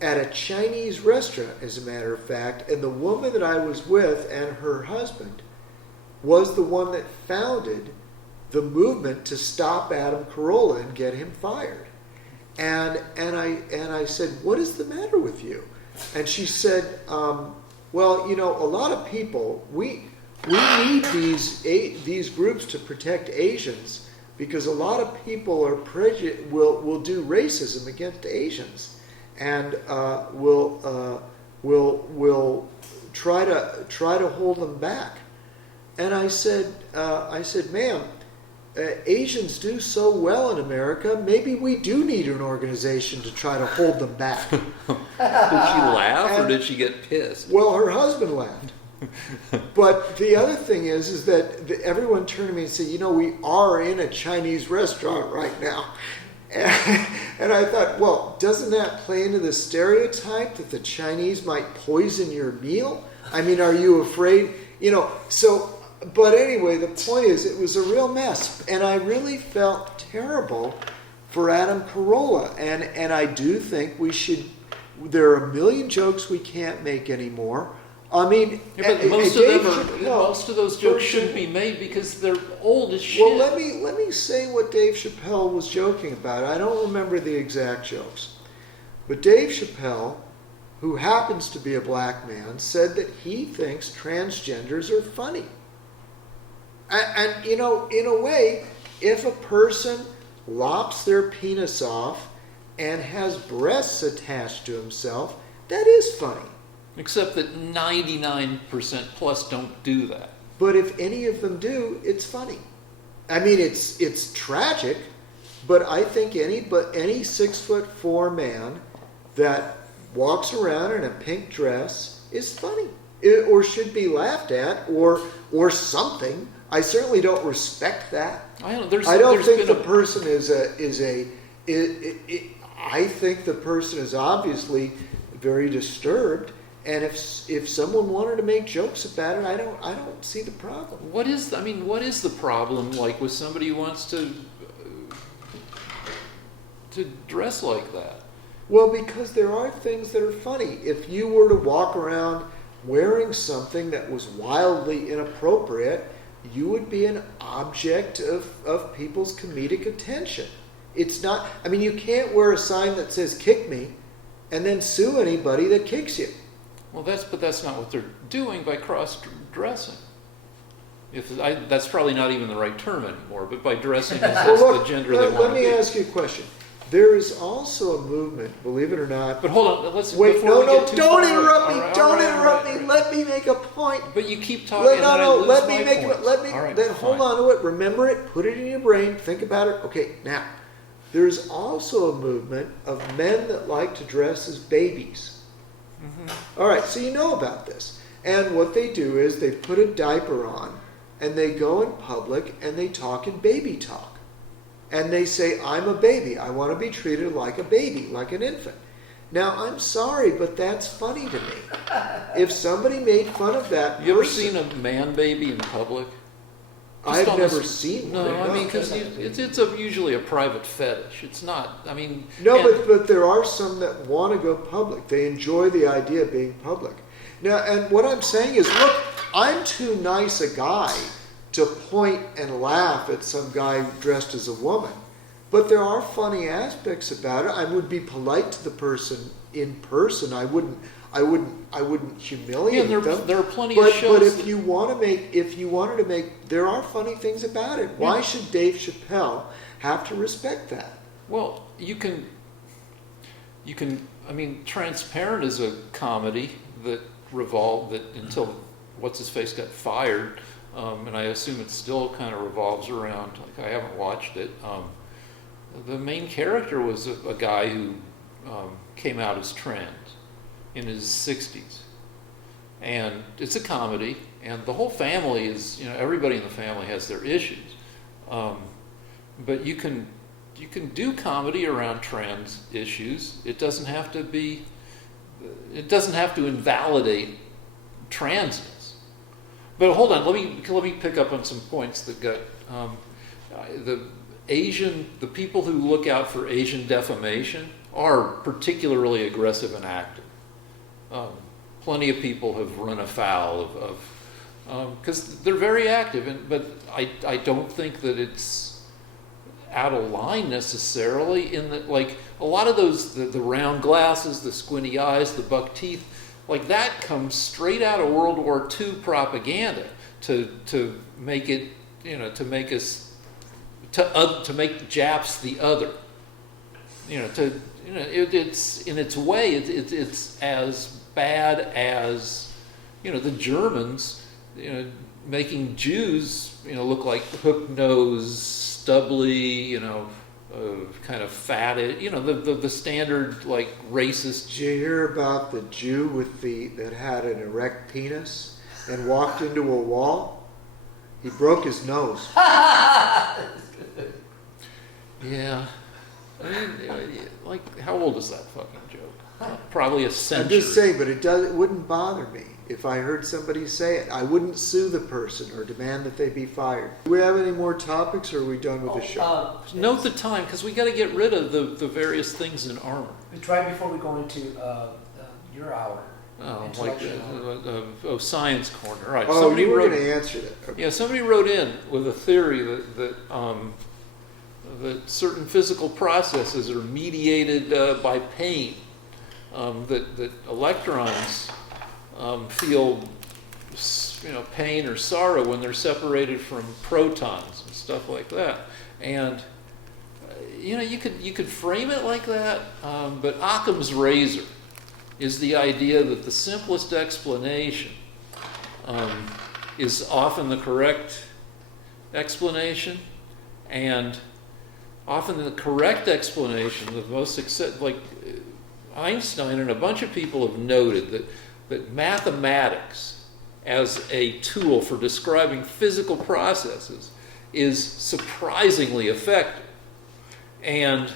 at a Chinese restaurant, as a matter of fact, and the woman that I was with and her husband was the one that founded the movement to stop Adam Carolla and get him fired. And I said, "What is the matter with you?" And she said, "Well, you know, a lot of people we need these groups to protect Asians because a lot of people are will do racism against Asians and will try to hold them back." And I said, "Ma'am, Asians do so well in America. Maybe we do need an organization to try to hold them back." Did she laugh or did she get pissed? Well, her husband laughed. But the other thing is that everyone turned to me and said, "You know, we are in a Chinese restaurant right now." And I thought, well, doesn't that play into the stereotype that the Chinese might poison your meal? I mean, are you afraid? You know, so... But anyway, the point is, it was a real mess, and I really felt terrible for Adam Carolla, and I do think we should. There are a million jokes we can't make anymore. I mean, Yeah, but most of those jokes shouldn't be made because they're old as shit. Well, let me say what Dave Chappelle was joking about. I don't remember the exact jokes, but Dave Chappelle, who happens to be a black man, said that he thinks transgenders are funny. And, you know, in a way, if a person lops their penis off and has breasts attached to himself, that is funny. Except that 99% plus don't do that. But if any of them do, it's funny. I mean, it's tragic, but I think any 6'4" man that walks around in a pink dress is funny, or should be laughed at, or something. I certainly don't respect that. I don't think the person I think the person is obviously very disturbed, and if someone wanted to make jokes about it, I don't see the problem. What is the problem, like, with somebody who wants to dress like that? Well, because there are things that are funny. If you were to walk around wearing something that was wildly inappropriate, you would be an object of people's comedic attention. It's not, I mean, you can't wear a sign that says "kick me" and then sue anybody that kicks you. Well, that's not what they're doing by cross-dressing. That's probably not even the right term anymore, but by dressing as the gender they want to be. Let me ask you a question. There is also a movement, believe it or not. But hold on, wait, don't interrupt me. Don't interrupt me. Let me make a point. But you keep talking. Let me hold on to it. Remember it. Put it in your brain. Think about it. Okay, now there's also a movement of men that like to dress as babies. Mm-hmm. All right, so you know about this. And what they do is they put a diaper on, and they go in public and they talk in baby talk. And they say, "I'm a baby. I want to be treated like a baby, like an infant." Now, I'm sorry, but that's funny to me. If somebody made fun of that You ever seen a man baby in public? I've never seen one. No, I mean, because it's usually a private fetish. It's not, I mean... No, but there are some that want to go public. They enjoy the idea of being public. Now, and what I'm saying is, look, I'm too nice a guy to point and laugh at some guy dressed as a woman. But there are funny aspects about it. I would be polite to the person in person. I wouldn't humiliate them. There are plenty of shows. But if you wanted to make, there are funny things about it. Why should Dave Chappelle have to respect that? Well, you can. I mean, Transparent is a comedy that until what's his face got fired. And I assume it still kind of revolves around, like, I haven't watched it. The main character was a guy who came out as trans in his 60s. And it's a comedy, and the whole family is, everybody in the family has their issues. But you can do comedy around trans issues. It doesn't have to be. It doesn't have to invalidate transness. But hold on, let me pick up on some points that got the people who look out for Asian defamation are particularly aggressive and active. Plenty of people have run afoul of because they're very active, but I don't think that it's out of line necessarily, in that, like, a lot of those, the round glasses, the squinty eyes, the buck teeth, like that comes straight out of World War II propaganda to make it, to make us, to make Japs the other. It's in its way, it's as bad as, the Germans, making Jews, look like hook-nosed, stubbly, kind of fatted, the standard, like, racist. Did you hear about the Jew that had an erect penis and walked into a wall? He broke his nose. Yeah. I mean, like, how old is that fucking joke? Probably a century. I'm just saying, but it wouldn't bother me if I heard somebody say it. I wouldn't sue the person or demand that they be fired. Do we have any more topics, or are we done with the show? Note the time, because we got to get rid of the various things in armor. It's right before we go into your hour. Oh, like science corner. All right. Oh, Somebody you were wrote, going to answer that. Okay. Yeah, somebody wrote in with a theory that certain physical processes are mediated by pain. That electrons feel, pain or sorrow when they're separated from protons and stuff like that. And you could frame it like that. But Occam's razor is the idea that the simplest explanation is often the correct explanation, and often the correct explanation, the most like Einstein and a bunch of people have noted that mathematics as a tool for describing physical processes is surprisingly effective. And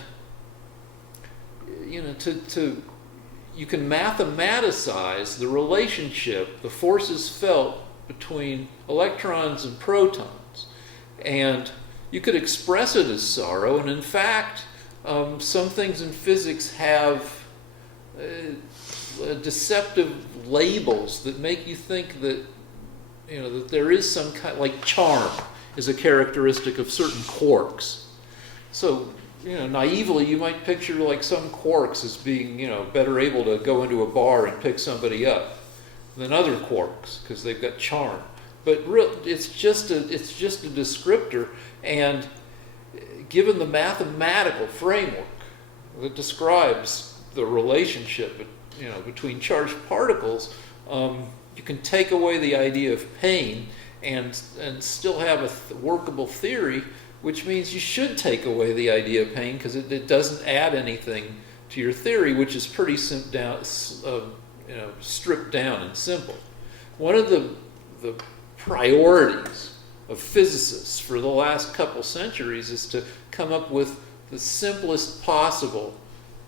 you can mathematicize the relationship, the forces felt between electrons and protons, and you could express it as sorrow. And in fact, some things in physics have deceptive labels that make you think that that there is some kind, like charm is a characteristic of certain quarks. So naively you might picture like some quarks as being better able to go into a bar and pick somebody up than other quarks because they've got charm. But it's just a descriptor, and given the mathematical framework that describes the relationship between charged particles, you can take away the idea of pain and still have a workable theory, which means you should take away the idea of pain because it doesn't add anything to your theory, which is pretty stripped down and simple. One of the priorities of physicists for the last couple centuries is to come up with the simplest possible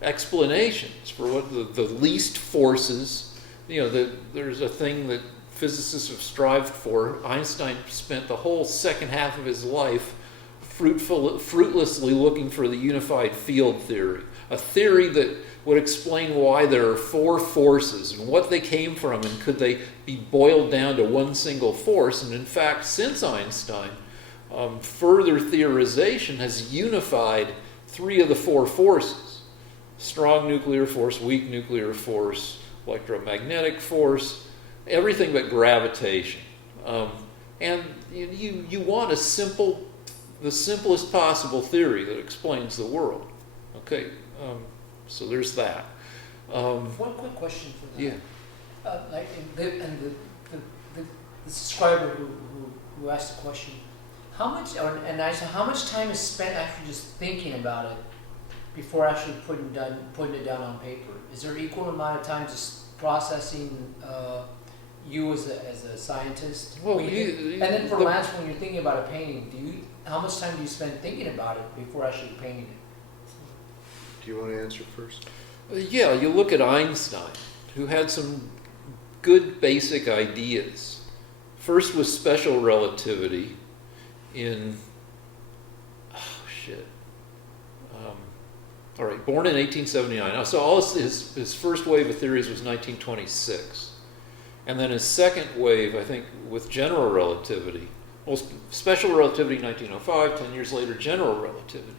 explanations for what the least forces. There's a thing that physicists have strived for. Einstein spent the whole second half of his life fruitlessly looking for the unified field theory, a theory that would explain why there are four forces and what they came from, and could they be boiled down to one single force. And in fact, since Einstein, further theorization has unified three of the four forces: strong nuclear force, weak nuclear force, electromagnetic force, everything but gravitation. And you want the simplest possible theory that explains the world. Okay, so there's that. One quick question for that. Yeah. The subscriber who asked the question, how much time is spent actually just thinking about it before actually putting it down on paper? Is there equal amount of time just processing you as a scientist? Well, and then for Lance, when you're thinking about a painting, how much time do you spend thinking about it before actually painting it? Do you want to answer first? Yeah, you look at Einstein, who had some good basic ideas. First was special relativity in, all right, born in 1879. So all his first wave of theories was 1926. And then his second wave, I think, with general relativity, well, special relativity 1905, 10 years later, general relativity.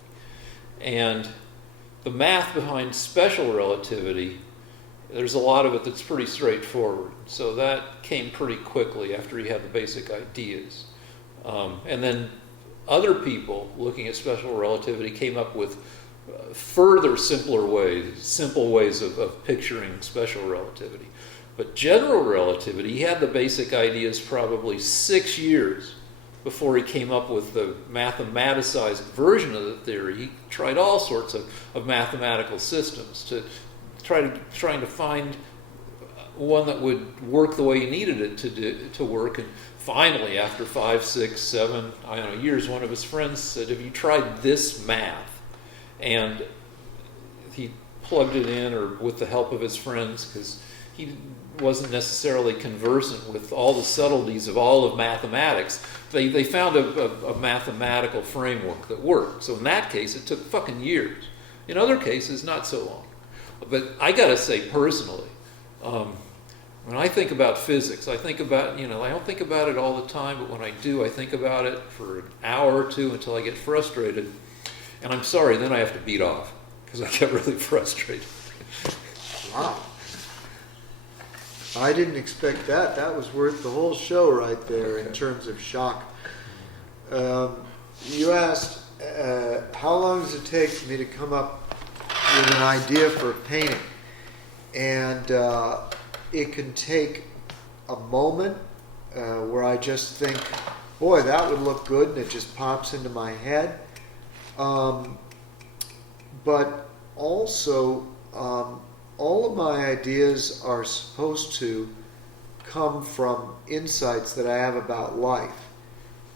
And the math behind special relativity, there's a lot of it that's pretty straightforward. So that came pretty quickly after he had the basic ideas. And then other people looking at special relativity came up with further simple ways of picturing special relativity. But general relativity, he had the basic ideas probably 6 years before he came up with the mathematicized version of the theory. He tried all sorts of mathematical systems trying to find one that would work the way he needed it to work. And finally, after 5, 6, 7, years, one of his friends said, "Have you tried this math?" And he plugged it in, or with the help of his friends, because he wasn't necessarily conversant with all the subtleties of all of mathematics. They found a mathematical framework that worked. So in that case, it took fucking years. In other cases, not so long. But I gotta say, personally, when I think about physics, I think about, I don't think about it all the time, but when I do, I think about it for an hour or two until I get frustrated. And I'm sorry, then I have to beat off, because I get really frustrated. Wow. I didn't expect that. That was worth the whole show right there in terms of shock. You asked, how long does it take for me to come up with an idea for a painting? And it can take a moment where I just think, boy, that would look good, and it just pops into my head. But also, all of my ideas are supposed to come from insights that I have about life.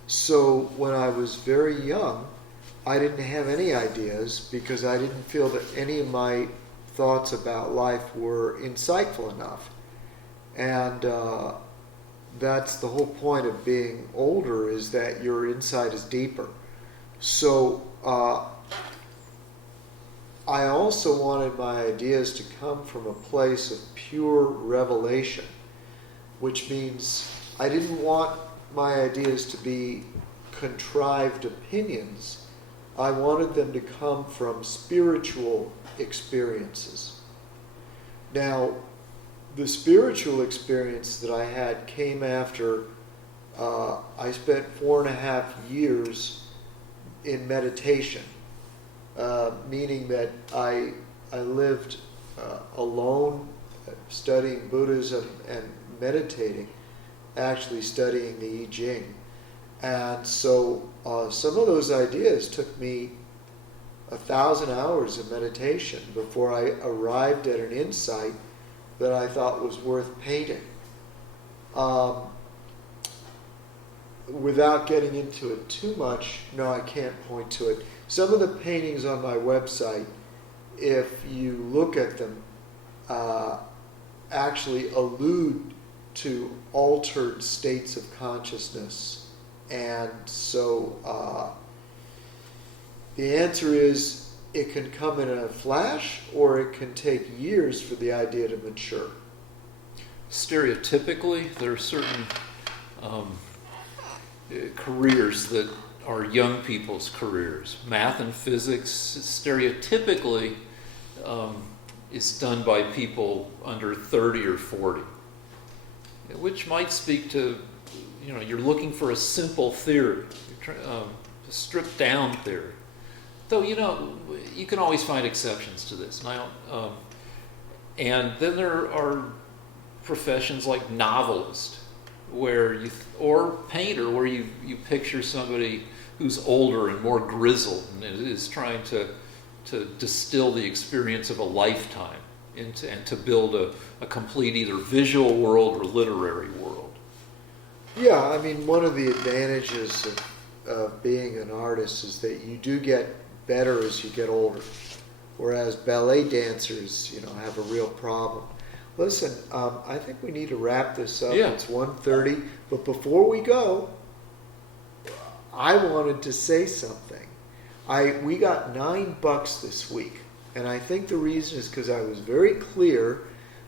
So when I was very young, I didn't have any ideas because I didn't feel that any of my thoughts about life were insightful enough. And that's the whole point of being older, is that your insight is deeper. So I also wanted my ideas to come from a place of pure revelation, which means I didn't want my ideas to be contrived opinions. I wanted them to come from spiritual experiences. Now, the spiritual experience that I had came after I spent 4.5 years in meditation. Meaning that I lived alone, studying Buddhism and meditating, actually studying the I Ching. And so some of those ideas took me 1,000 hours of meditation before I arrived at an insight that I thought was worth painting. Without getting into it too much, no, I can't point to it. Some of the paintings on my website, if you look at them, actually allude to altered states of consciousness. And so the answer is, it can come in a flash, or it can take years for the idea to mature. Stereotypically, there are certain careers that are young people's careers. Math and physics, stereotypically, is done by people under 30 or 40, which might speak to, you're looking for a simple theory, a stripped down theory. Though, you can always find exceptions to this. And then there are professions like novelist, or painter, where you picture somebody who's older and more grizzled and is trying to distill the experience of a lifetime and to build a complete either visual world or literary world. Yeah, I mean, one of the advantages of being an artist is that you do get better as you get older, whereas ballet dancers, have a real problem. Listen, I think we need to wrap this up. Yeah. It's 1:30, but before we go, I wanted to say something. We got $9 this week, and I think the reason is because I was very clear.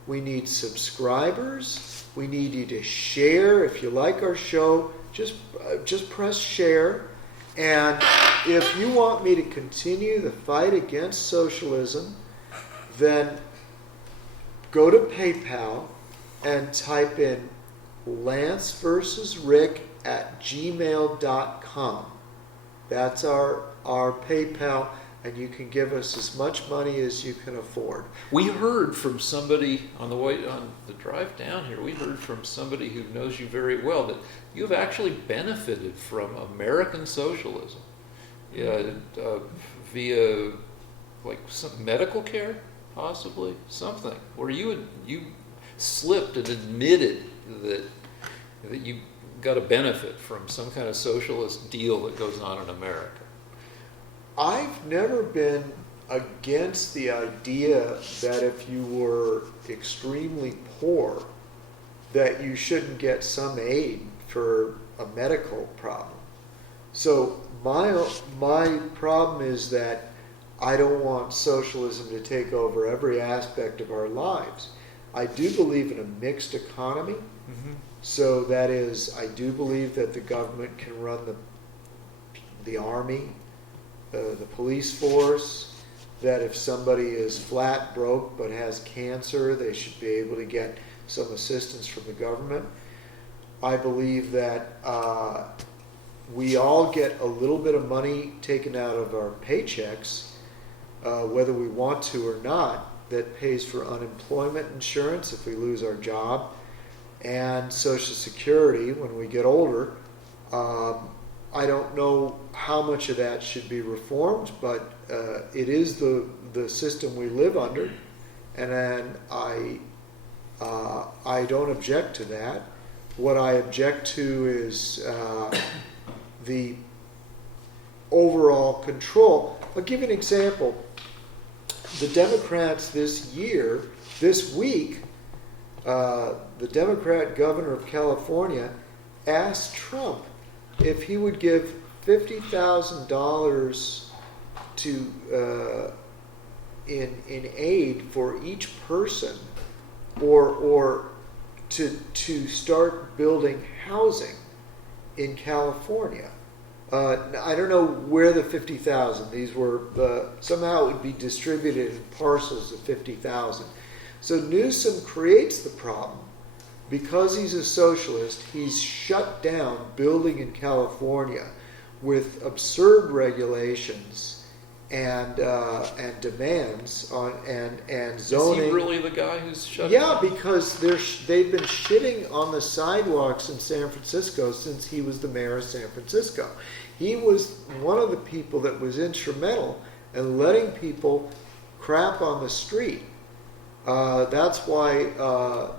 We need subscribers. We need you to share. If you like our show, just press share. And if you want me to continue the fight against socialism, then go to PayPal and type in lanceversusrick@gmail.com. That's our PayPal, and you can give us as much money as you can afford. We heard from somebody on the drive down here. We heard from somebody who knows you very well that you've actually benefited from American socialism via like some medical care, possibly something where you slipped and admitted that you got a benefit from some kind of socialist deal that goes on in America. I've never been against the idea that if you were extremely poor, that you shouldn't get some aid for a medical problem. So my problem is that I don't want socialism to take over every aspect of our lives. I do believe in a mixed economy. Mm-hmm. So that is, I do believe that the government can run the army, the police force, that if somebody is flat broke but has cancer, they should be able to get some assistance from the government. I believe that we all get a little bit of money taken out of our paychecks, whether we want to or not, that pays for unemployment insurance if we lose our job, and Social Security when we get older. I don't know how much of that should be reformed, but it is the system we live under, and then I don't object to that. What I object to is the overall control. I'll give you an example. The Democrats this week, the Democrat governor of California asked Trump if he would give $50,000 to in aid for each person, or to start building housing in California. I don't know where the 50,000. These were somehow it would be distributed in parcels of 50,000. So Newsom creates the problem. Because he's a socialist, he's shut down building in California with absurd regulations and demands on and zoning. Is he really the guy who's shut Yeah, down? because they've been shitting on the sidewalks in San Francisco since he was the mayor of San Francisco. He was one of the people that was instrumental in letting people crap on the street. That's why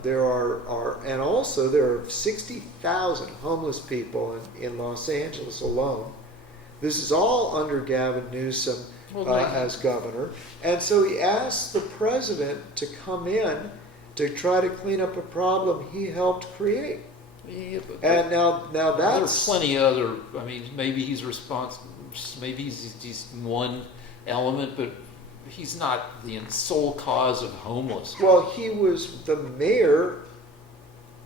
there are, and also there are 60,000 homeless people in Los Angeles alone. This is all under Gavin Newsom as governor. And so he asked the president to come in to try to clean up a problem he helped create. Yeah, And now that's... There's plenty other, I mean, maybe he's responsible, maybe he's one element, but he's not the sole cause of homelessness. Well, he was the mayor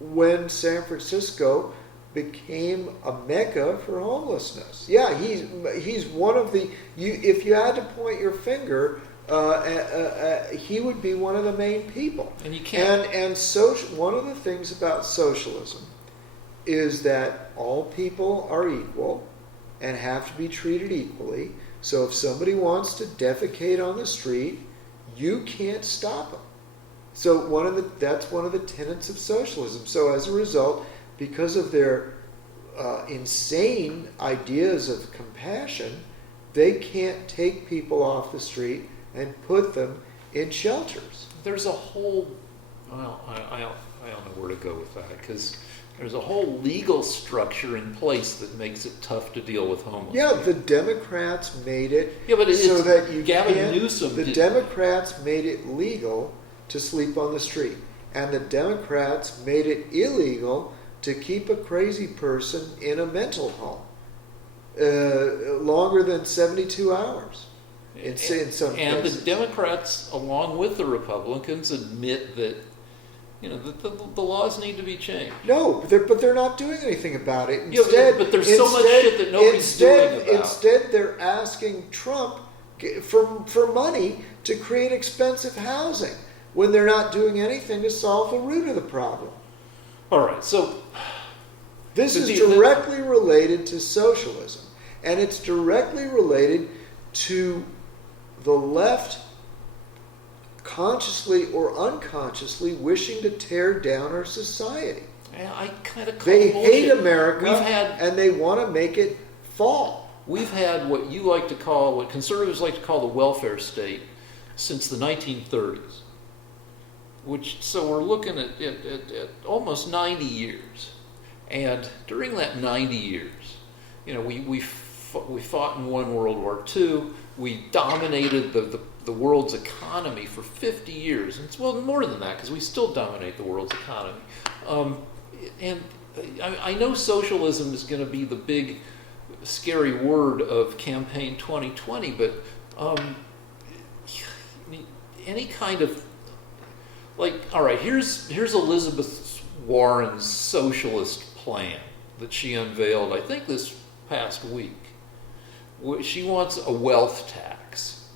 when San Francisco became a mecca for homelessness. Yeah, he's one of the. If you had to point your finger, he would be one of the main people. And you can't. And one of the things about socialism is that all people are equal and have to be treated equally. So if somebody wants to defecate on the street, you can't stop them. So that's one of the tenets of socialism. So as a result, because of their insane ideas of compassion, they can't take people off the street and put them in shelters. there's a whole, well, I don't know where to go with that, because there's a whole legal structure in place that makes it tough to deal with homeless Yeah, people. the Democrats made it Yeah, but so it's, that you Gavin can't. Newsom The did- Democrats made it legal to sleep on the street, and the Democrats made it illegal to keep a crazy person in a mental home longer than 72 hours. In some and cases. the Democrats, along with the Republicans, admit that the laws need to be changed. No, but they're not doing anything about it. Yeah, Instead, but there's so much shit that nobody's doing about. Instead, they're asking Trump for money to create expensive housing when they're not doing anything to solve the root of the problem. All right, so This is directly related to socialism, and it's directly related to the left consciously or unconsciously wishing to tear down our society. I kind of They hate bullshit. America, and they want to make it fall. We've had what you like to call, what conservatives like to call the welfare state since the 1930s. So we're looking at almost 90 years. And during that 90 years, we fought in one World War II. We dominated the world's economy for 50 years. And it's more than that, because we still dominate the world's economy. And I know socialism is going to be the big, scary word of campaign 2020, but any kind of, all right, here's Elizabeth Warren's socialist plan that she unveiled, I think, this past week. She wants a wealth tax,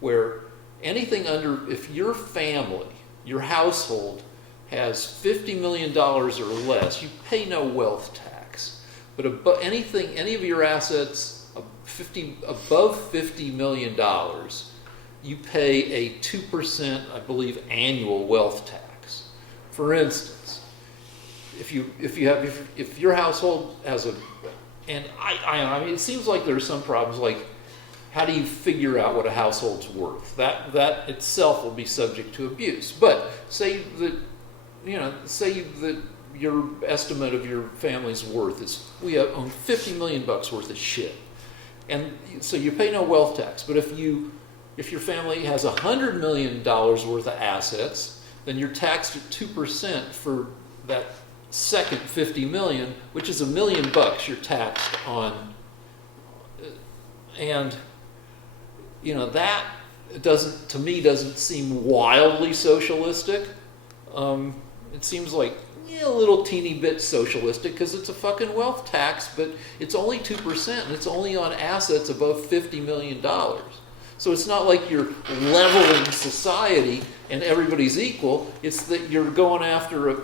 where anything if your family, your household, has $50 million or less, you pay no wealth tax. But any of your assets above $50 million, you pay a 2%, I believe, annual wealth tax. For instance, if your household has I mean, it seems like there are some problems, like how do you figure out what a household's worth? That itself will be subject to abuse. But say that your estimate of your family's worth is we own $50 million worth of shit, and so you pay no wealth tax. But if your family has $100 million worth of assets, then you're taxed at 2% for that second 50 million, which is $1 million you're taxed on, and that doesn't seem wildly socialistic. It seems like a little teeny bit socialistic because it's a fucking wealth tax, but it's only 2% and it's only on assets above $50 million. So it's not like you're leveling society and everybody's equal. It's that you're going after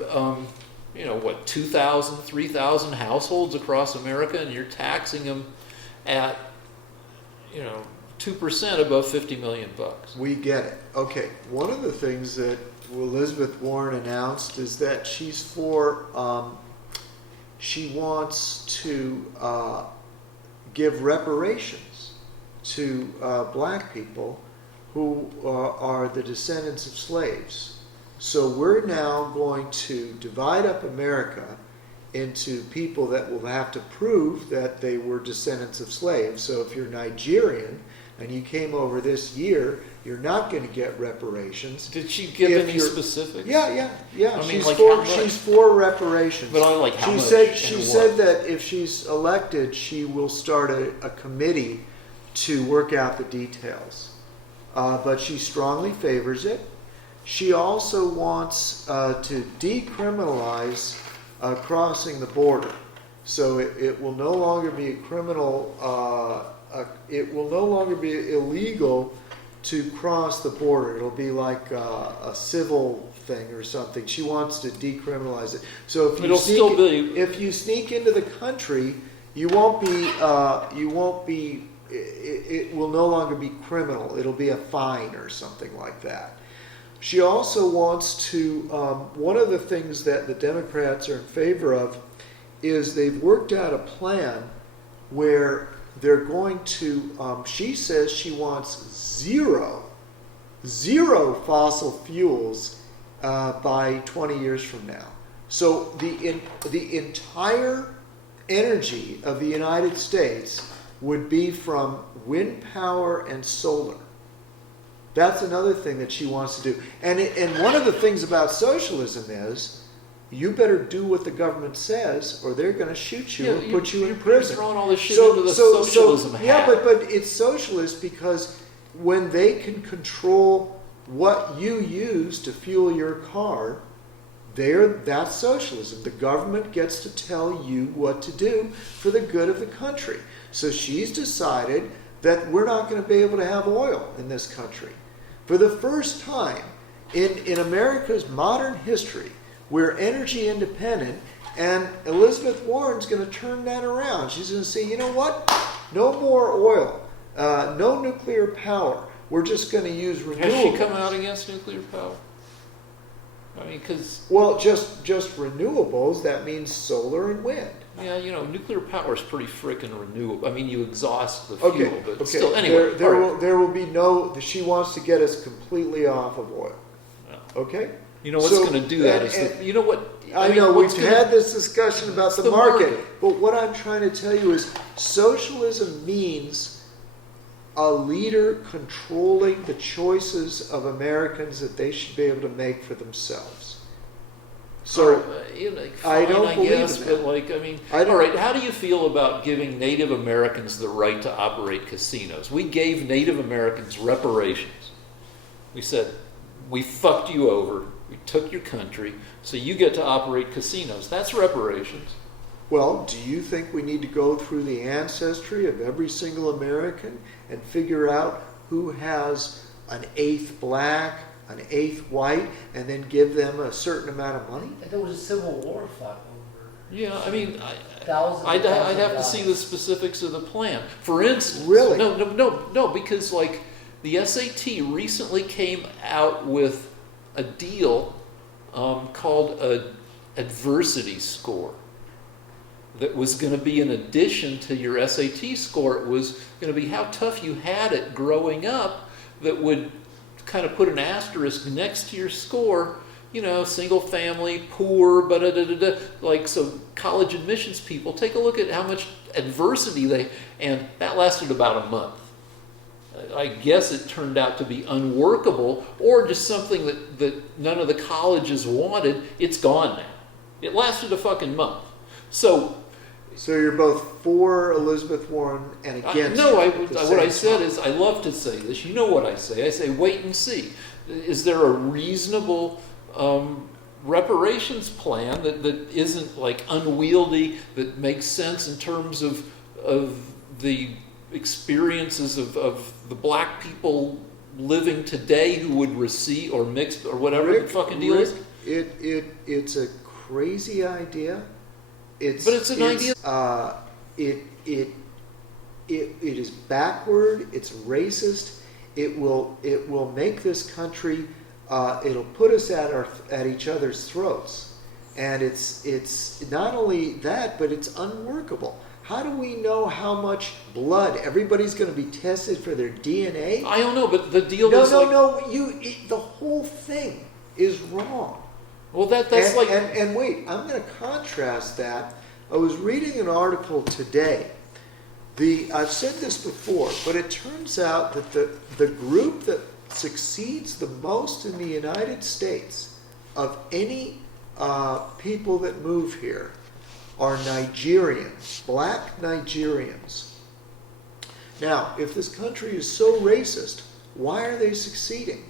2,000, 3,000 households across America, and you're taxing them at 2% above $50 million. We get it. Okay, one of the things that Elizabeth Warren announced is that she wants to give reparations to black people who are the descendants of slaves. So we're now going to divide up America into people that will have to prove that they were descendants of slaves. So if you're Nigerian and you came over this year, you're not going to get reparations. Did she give any specifics? Yeah. I mean, She's for reparations. But how she much? She said that if she's elected, she will start a committee to work out the details. But she strongly favors it. She also wants to decriminalize crossing the border. So it will no longer be a criminal, it will no longer be illegal to cross the border. It'll be like a civil thing or something. She wants to decriminalize it. So if you sneak into the country, you won't be. It will no longer be criminal. It'll be a fine or something like that. She also wants to, one of the things that the Democrats are in favor of is they've worked out a plan where they're going to, she says she wants zero zero fossil fuels by 20 years from now. So the entire energy of the United States would be from wind power and solar. That's another thing that she wants to do. And one of the things about socialism is you better do what the government says or they're going to shoot you and put you in prison. You're throwing all this shit into the socialism hat. Yeah, but it's socialist because when they can control what you use to fuel your car, that's socialism. The government gets to tell you what to do for the good of the country. So she's decided that we're not going to be able to have oil in this country. For the first time in America's modern history, we're energy independent, and Elizabeth Warren's going to turn that around. She's going to say, you know what? No more oil, no nuclear power. We're just going to use renewables. Has she come out against nuclear power? I mean, because... Well, just renewables, that means solar and wind. Yeah, nuclear power is pretty frickin' renewable. I mean, you exhaust the fuel, but still, anyway. There will be no... She wants to get us completely off of oil. No. Okay? You know what's going to do that is... you know what... I know, we've had this discussion about the market. But what I'm trying to tell you is socialism means a leader controlling the choices of Americans that they should be able to make for themselves. So I don't believe in that. All right, how do you feel about giving Native Americans the right to operate casinos? We gave Native Americans reparations. We said, we fucked you over, we took your country, so you get to operate casinos. That's reparations. Well, do you think we need to go through the ancestry of every single American and figure out who has an eighth black, an eighth white, and then give them a certain amount of money? There was a civil war fought over. Yeah, I mean, I'd have to see the specifics of the plan. For instance, really? No, because like the SAT recently came out with a deal called a adversity score. That was going to be in addition to your SAT score. It was going to be how tough you had it growing up that would kind of put an asterisk next to your score, single family, poor, like, so college admissions people, take a look at how much adversity and that lasted about a month. I guess it turned out to be unworkable or just something that none of the colleges wanted. It's gone now. It lasted a fucking month. So you're both for Elizabeth Warren and against her? No, what I said is, I love to say this. You know what I say. I say, wait and see. Is there a reasonable reparations plan that isn't like unwieldy, that makes sense in terms of the experiences of the black people living today who would receive or mix or whatever the fucking deal is? It's a crazy idea. But it's an idea. It is backward. It's racist. It will make this country. It'll put us at each other's throats, and it's not only that, but it's unworkable. How do we know how much blood everybody's going to be tested for their DNA? I don't know, but the deal No. The whole thing is wrong. Well, that's and wait, I'm going to contrast that. I was reading an article today. I've said this before, but it turns out that the group that succeeds the most in the United States of any people that move here are Nigerians, black Nigerians. Now, if this country is so racist, why are they succeeding?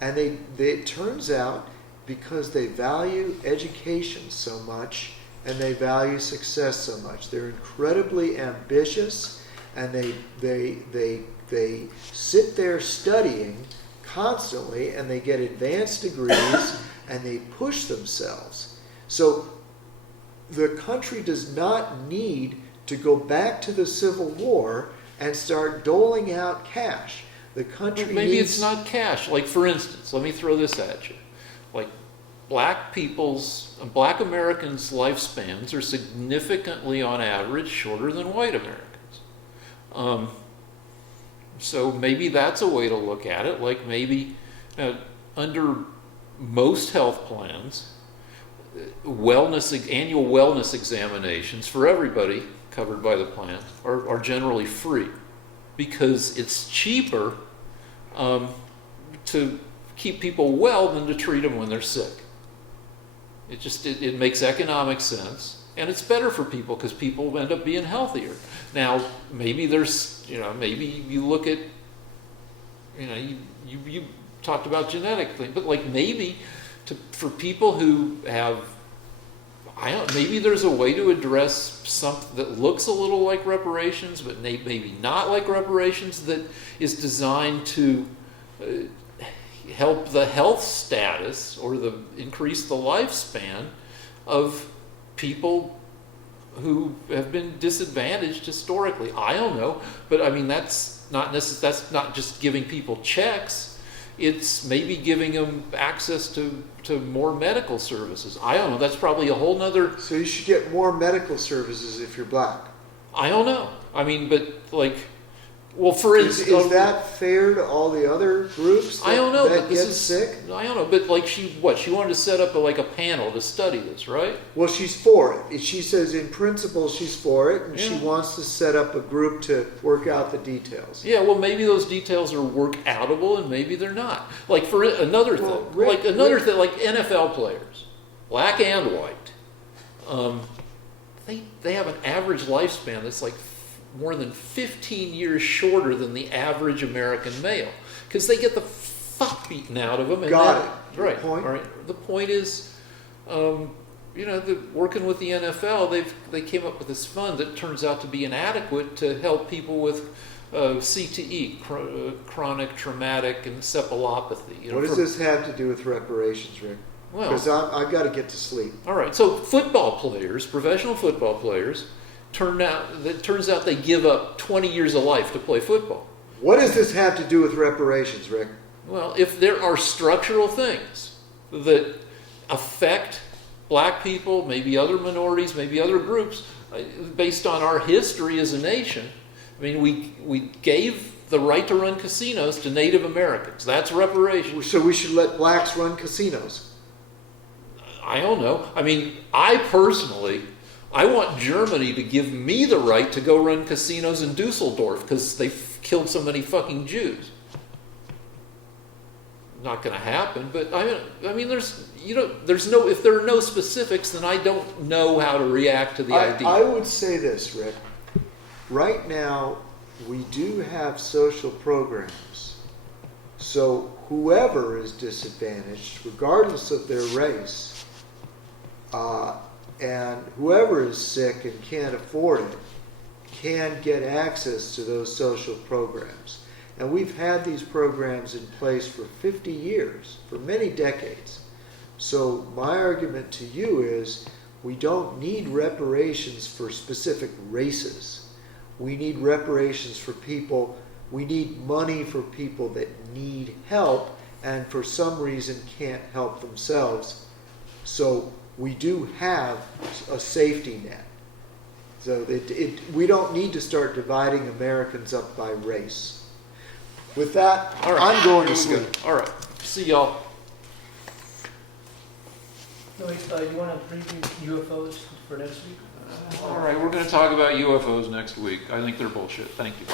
And it turns out because they value education so much and they value success so much. They're incredibly ambitious, and they sit there studying constantly, and they get advanced degrees, and they push themselves. So the country does not need to go back to the Civil War and start doling out cash. The country maybe it's not cash. Like, for instance, let me throw this at you. Like, black Americans' lifespans are significantly, on average, shorter than white Americans. So maybe that's a way to look at it. Like, maybe Under most health plans, annual wellness examinations for everybody covered by the plan are generally free, because it's cheaper to keep people well than to treat them when they're sick. It makes economic sense, and it's better for people because people end up being healthier. Now, maybe maybe you look at, you talked about genetic things, but like maybe for people who have, maybe there's a way to address something that looks a little like reparations, but maybe not like reparations, that is designed to help the health status or increase the lifespan of people who have been disadvantaged historically. I don't know, but I mean that's not just giving people checks. It's maybe giving them access to more medical services. I don't know. That's probably a whole nother. So you should get more medical services if you're black. I don't know. I mean, but like, well, for instance, is that fair to all the other groups that, I don't know, that but this get is sick? I don't know, but like she wanted to set up a panel to study this, right? Well, she's for it. She says in principle she's for it, and she Yeah. wants to set up a group to work out the details. Yeah, well, maybe those details are work outable, and maybe they're not. Like for another Well, thing, Rick- like NFL players, black and white, they have an average lifespan that's like more than 15 years shorter than the average American male, because they get the fuck beaten out of them. And Got it. Right. Point? All right. The point is, working with the NFL, they came up with this fund that turns out to be inadequate to help people with CTE, chronic traumatic encephalopathy. What does this have to do with reparations, Rick? Well, Because I've got to get to sleep. all right. So professional football players, turns out they give up 20 years of life to play football. What does this have to do with reparations, Rick? Well, if there are structural things that affect black people, maybe other minorities, maybe other groups, based on our history as a nation, I mean, we gave the right to run casinos to Native Americans. That's reparations. So we should let blacks run casinos. I don't know. I mean, I want Germany to give me the right to go run casinos in Dusseldorf because they've killed so many fucking Jews. Not going to happen, but I mean, if there are no specifics, then I don't know how to react to the idea. I would say this, Rick. Right now, we do have social programs. So whoever is disadvantaged, regardless of their race, and whoever is sick and can't afford it, can get access to those social programs. And we've had these programs in place for 50 years, for many decades. So my argument to you is we don't need reparations for specific races. We need reparations for people. We need money for people that need help and for some reason can't help themselves. So we do have a safety net. So we don't need to start dividing Americans up by race. With that, All right. I'm going to Here we sleep. go. All right. See y'all. No, you want to preview UFOs for next week? All right. We're going to talk about UFOs next week. I think they're bullshit. Thank you.